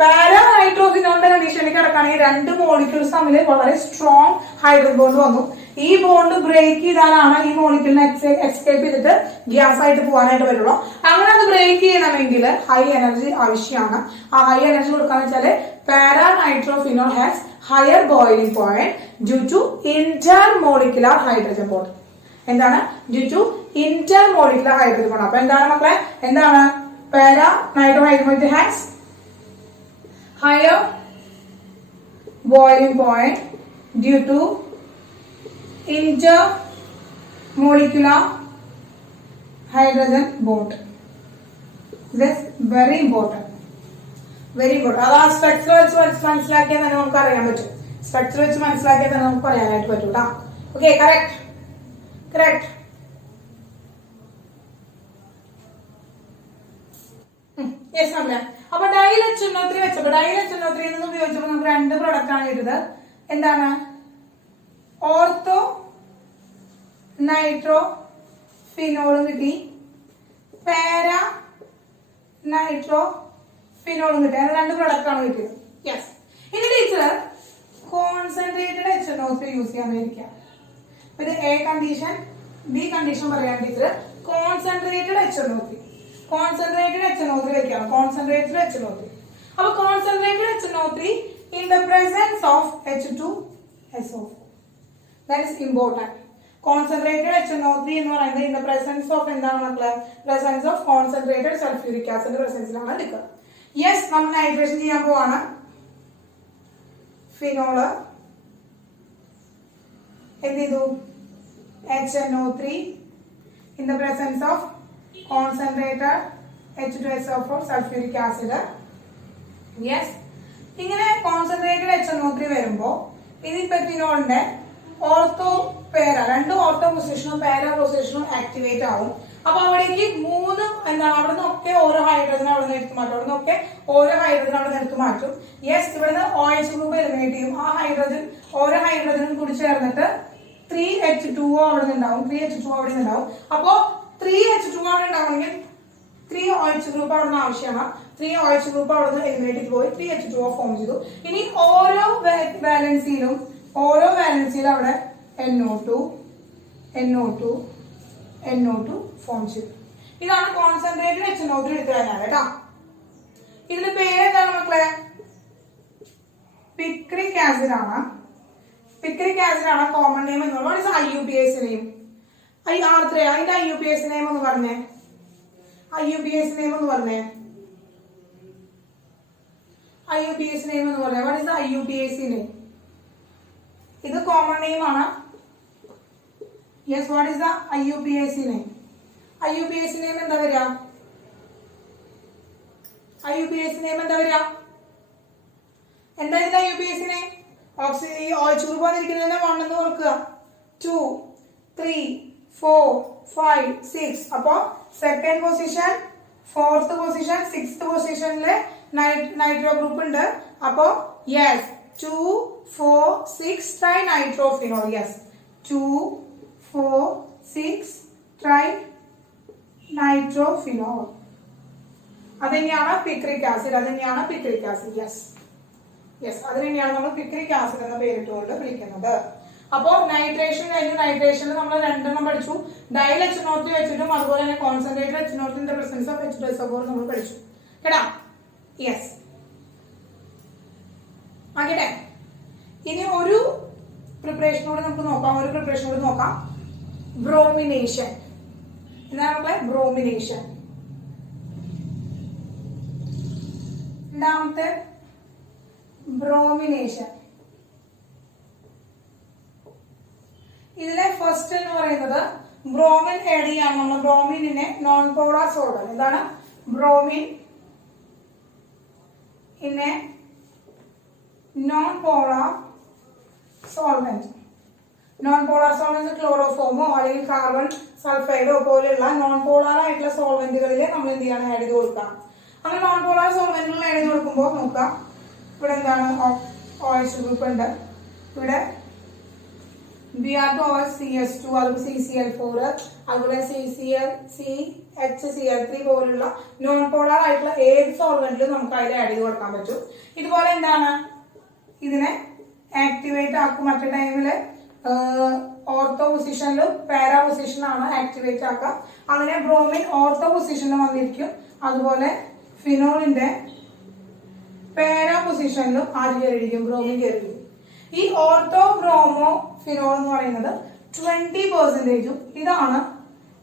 പാരാ നൈട്രോഫിനോളിന്റെ കണ്ടീഷനിലേക്ക് കിടക്കുകയാണെങ്കിൽ രണ്ട് മോളിക്യൂൾസ് തമ്മിൽ വളരെ സ്ട്രോങ് ഹൈഡ്രജൻ ബോണ്ട് വന്നു. ഈ ബോണ്ട് ബ്രേക്ക് ചെയ്താലാണ് ഈ മോളിക്യൂളിനെ എസ്കേപ്പ് ചെയ്തിട്ട് ഗ്യാസ് ആയിട്ട് പോകാനായിട്ട് വരുള്ളൂ. അങ്ങനെ അത് ബ്രേക്ക് ചെയ്യണമെങ്കിൽ ഹൈ എനർജി ആവശ്യമാണ്. ആ ഹൈ എനർജി കൊടുക്കാന്ന് വെച്ചാല് para നൈട്രോഫിനോൾ has higher boiling point due to intermolecular hydrogen bond. എന്താണ്? Due to intermolecular hydrogen bond. അപ്പൊ എന്താണ് മക്കളെ? എന്താണ്? Para nitro hydrogen has higher boiling point due to intermolecular hydrogen bond. This is very important. അത് ആ structure വെച്ച് മനസ്സിലാക്കിയാൽ തന്നെ നമുക്ക് അറിയാൻ പറ്റും. പറയാനായിട്ട് പറ്റും കേട്ടോ. Okay, correct. യെസ് മക്കളെ. അപ്പൊ ഡൈലെച്ചനോ3 വെച്ചപ്പോ ഡൈലെച്ചനോ3 ഉപയോഗിച്ചപ്പോ നമുക്ക് രണ്ട് പ്രൊഡക്റ്റ് ആണ് കിട്ടുന്നത്. എന്താണ്? ഓർത്തോ നൈട്രോ ഫിനോളും കിട്ടി, പാരാ നൈട്രോ ഫിനോളും കിട്ടി. അങ്ങനെ രണ്ട് പ്രൊഡക്റ്റ് ആണ് കിട്ടിയത്. യെസ്. ഇനി ടീച്ചർ കോൺസെൻട്രേറ്റഡ് HNO3 യൂസ് ചെയ്യാൻ വേണ്ടിയിരിക്കാം. ഇത് എ കണ്ടീഷൻ, ബി കണ്ടീഷൻ പറയാൻ ടീച്ചർ കോൺസെൻട്രേറ്റഡ് HNO3 വെക്കാം. Concentrated HNO3. അപ്പൊ concentrated HNO3 in the presence of H2SO4. That is important. Concentrated HNO3 എന്ന് പറയുന്നത് in the presence of എന്താണ് മക്കളെ? presence of concentrated sulfuric acid പ്രസൻസിലാണ് എടുക്കുക. യെസ്, നമ്മൾ nitration ചെയ്യാൻ പോവാണ്. ഫിനോള് എന്ത് ചെയ്തു? HNO3 in the presence of concentrated H2SO4 sulfuric acid. Yes, ഇങ്ങനെ കോൺസെൻട്രേറ്റഡ് HNO3 വരുമ്പോ ഇതിപ്പോ ഫിനോളിന്റെ ഓർത്തോ പേര, രണ്ട് ഓർത്തോ പൊസിഷനും പാരാ പൊസിഷനും ആക്ടിവേറ്റ് ആവും. അപ്പൊ അവിടേക്ക് മൂന്ന് എന്താണ്, അവിടെ നിന്നൊക്കെ ഓരോ ഹൈഡ്രജൻ അവിടെ നിന്ന് എടുത്തു മാറ്റും, അവിടെ നിന്നൊക്കെ ഓരോ ഹൈഡ്രജൻ അവിടെ നിന്ന് എടുത്തു മാറ്റും. യെസ്, ഇവിടുന്ന് OH ഗ്രൂപ്പ് എലിമിനേറ്റ് ചെയ്യും. ആ ഹൈഡ്രജൻ ഓരോ ഹൈഡ്രജനും കൂടി ചേർന്നിട്ട് 3H2O അവിടെ നിന്നുണ്ടാവും, 3H2O അവിടെ നിന്നുണ്ടാവും. അപ്പോ 3H2O അവിടെ ഉണ്ടാവണമെങ്കിൽ 3OH ഗ്രൂപ്പ് അവിടെ നിന്ന് ആവശ്യമാണ്. 3OH ഗ്രൂപ്പ് അവിടെ നിന്ന് എലിമിനേറ്റ് ചെയ്ത് പോയി 3H2O ഫോം ചെയ്തു. ഇനി ഓരോ വാലൻസിയിലും അവിടെ NO2 ഫോം ചെയ്തു. ഇതാണ് കോൺസെൻട്രേറ്റഡ് HNO3 എടുത്തു കഴിഞ്ഞാൽ കേട്ടോ. ഇതിന്റെ പേരെന്താണ് മക്കളെ? പിക്രിക് ആസിഡ് ആണ്. പിക്രിക് ആസിഡ് ആണ് കോമൺ നെയിം എന്നുള്ളത്. IUPAC നെയിം അതിന്റെ IUPAC നെയിം എന്ന് പറഞ്ഞേ. IUPAC നെയിം എന്ന് പറഞ്ഞേ. IUPAC നെയിം എന്ന് പറഞ്ഞേ. What is IUPAC name? ഇത് കോമൺ നെയിം ആണ്. Yes, what is the IUPAC name? IUPAC name എന്താ വരിക? IUPAC നെയിം എന്താ വരിക? എന്തായിരുന്നു IUPAC നെയിം? OH ഗ്രൂപ്പ് വന്നിരിക്കുന്നതിനെ 1 എന്ന് ഓർക്കുക. 2, 3, 4, 5, 6. അപ്പോ second position, fourth position, sixth പൊസിഷനില് നൈട്രോ ഗ്രൂപ്പ് ഉണ്ട്. അപ്പോ yes, 2, 4, 6 tri nitrophenol. Yes, 2, 4, 6 tri nitrophenol. അതുതന്നെയാണ് പിക്രിക് ആസിഡ്. യെസ്, അതിനെയാണ് നമ്മൾ പിക്രിക് ആസിഡ് എന്ന പേരിട്ടുകൊണ്ട് വിളിക്കുന്നത്. അപ്പോ നൈട്രേഷൻ കഴിഞ്ഞു. നൈട്രേഷനിൽ നമ്മൾ രണ്ടെണ്ണം പഠിച്ചു. ഡയൽ HNO3 വെച്ചിട്ടും അതുപോലെ തന്നെ concentrated HNO3 presence of H2SO4 നമ്മൾ പഠിച്ചു കേട്ടാ. യെസ്, ആകട്ടെ. ഇനി ഒരു പ്രിപ്പറേഷനോട് നമുക്ക് നോക്കാം. ബ്രോമിനേഷൻ. എന്താണ് നമ്മളെ ബ്രോമിനേഷൻ? രണ്ടാമത്തെ ബ്രോമിനേഷൻ. ഇതിലെ ഫസ്റ്റ് എന്ന് പറയുന്നത് ബ്രോമിൻ ആഡ് ചെയ്യാണ്. നമ്മൾ ബ്രോമിനെ നോൺ പോളാർ സോൾവെന്റ്. എന്താണ് ബ്രോമിൻ ഇന്നെ non polar solvent. Non polar solvent ക്ലോറോഫോമോ അല്ലെങ്കിൽ കാർബൺ സൾഫൈഡോ പോലെയുള്ള നോൺ പോളാർ ആയിട്ടുള്ള സോൾവെന്റുകളിൽ നമ്മൾ എന്ത് ചെയ്യണം? ആഡ് ചെയ്ത് കൊടുക്കാം. അങ്ങനെ നോൺ പോളാർ സോൾവെന്റുകൾ ആഡ് ചെയ്ത് കൊടുക്കുമ്പോൾ നോക്കാം, ഇവിടെ എന്താണ് OH ഗ്രൂപ്പ് ഉണ്ട്. ഇവിടെ Br2OH-CS2, അതുപോലെ CCl4, അതുപോലെ HCl3 പോലുള്ള നോൺ പോളാർ ആയിട്ടുള്ള ഏത് സോൾവെന്റിലും നമുക്ക് അതിൽ ആഡ് ചെയ്ത് കൊടുക്കാൻ പറ്റും. ഇതുപോലെ എന്താണ് ഇതിനെ ആക്ടിവേറ്റ് ആക്കും. മറ്റേ ടൈമില് ഓർത്തോ പൊസിഷനിലും പാരാ പൊസിഷനാണ് ആക്ടിവേറ്റ് ആക്കുക. അങ്ങനെ ബ്രോമിൻ ഓർത്തോ പൊസിഷനിൽ വന്നിരിക്കും. അതുപോലെ ഫിനോളിന്റെ പാരാ പൊസിഷനിലും ആര് കയറിയിരിക്കും? ബ്രോമിൻ കയറിയിരിക്കും. ഈ ഓർത്തോ ബ്രോമോ ഫിനോൾ എന്ന് പറയുന്നത് 20%, ഇതാണ്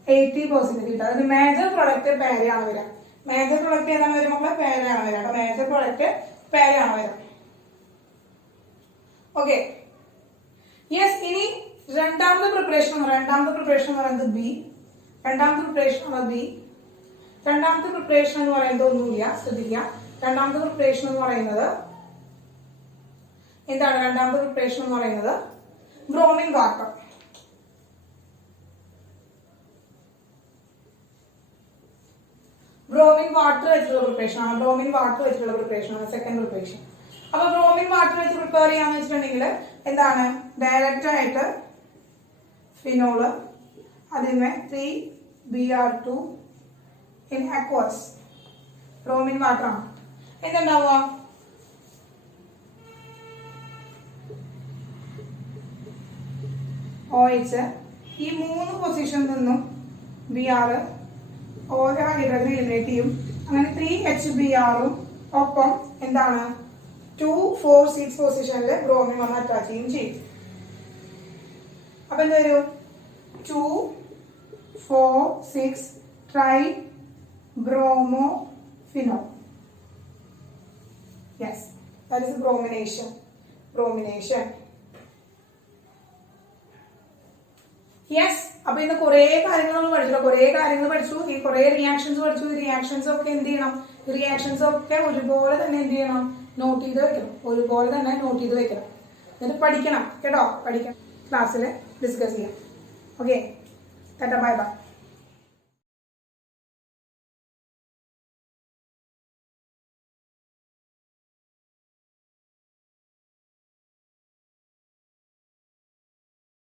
80% കിട്ടുക. അതിന് മേജർ പ്രൊഡക്റ്റ് പാരയാണ് വരിക. മേജർ പ്രൊഡക്റ്റ് ഏതാണ് വരിക? നമ്മളെ പാരയാണ് വരിക. മേജർ പ്രൊഡക്റ്റ് പാരയാണ് വരിക. Okay, yes. ഇനി രണ്ടാമത്തെ പ്രിപ്പറേഷൻ എന്ന് പറയുന്നത് ബി. രണ്ടാമത്തെ പ്രിപ്പറേഷൻ എന്ന് പറയുന്നത് ഒന്നുമില്ല, ശ്രദ്ധിക്കുക. രണ്ടാമത്തെ പ്രിപ്പറേഷൻ എന്ന് പറയുന്നത് എന്താണ്? Bromine water. വെച്ചിട്ടുള്ള പ്രിപ്പറേഷൻ ആണ് സെക്കൻഡ് പ്രിപ്പറേഷൻ. അപ്പൊ ബ്രോമിൻ വാട്ടർ വെച്ച് പ്രിപ്പയർ ചെയ്യാന്ന് വെച്ചിട്ടുണ്ടെങ്കിൽ എന്താണ്? ഡയറക്റ്റ് ആയിട്ട് ഫിനോള്, അതിന്മേ 3Br2 in aqueous. Bromine water ആണ്. എന്തുണ്ടാവുക? OH ഈ 3 പൊസിഷനിൽ നിന്നും Br ഓരോ ഹൈഡ്രജൻ എലിമിനേറ്റ് ചെയ്യും. അങ്ങനെ 3HBr ഒപ്പം എന്താണ് 2, 4, 6 പൊസിഷനിൽ ബ്രോമിൻ വന്ന് അറ്റാച്ച് ചെയ്യും. അപ്പൊ എന്ത് വരും? 2, 4, 6 try bromo phenol. Yes, that is bromination. Yes. അപ്പൊ ഇന്ന് കുറെ കാര്യങ്ങൾ നമ്മൾ പഠിച്ചു. ഈ കുറെ റിയാക്ഷൻസ് പഠിച്ചു. ഈ റിയാക്ഷൻസ് ഒക്കെ എന്ത് ചെയ്യണം? റിയാക്ഷൻസ് ഒക്കെ ഒരുപോലെ തന്നെ എന്ത് ചെയ്യണം? നോട്ട് ചെയ്ത് വെക്കണം, ഒരുപോലെ തന്നെ നോട്ട് ചെയ്ത് വെക്കണം. എന്നിട്ട് പഠിക്കണം കേട്ടോ, പഠിക്കണം. ക്ലാസ്സിൽ ഡിസ്കസ് ചെയ്യാം. Okay, tata bye bye.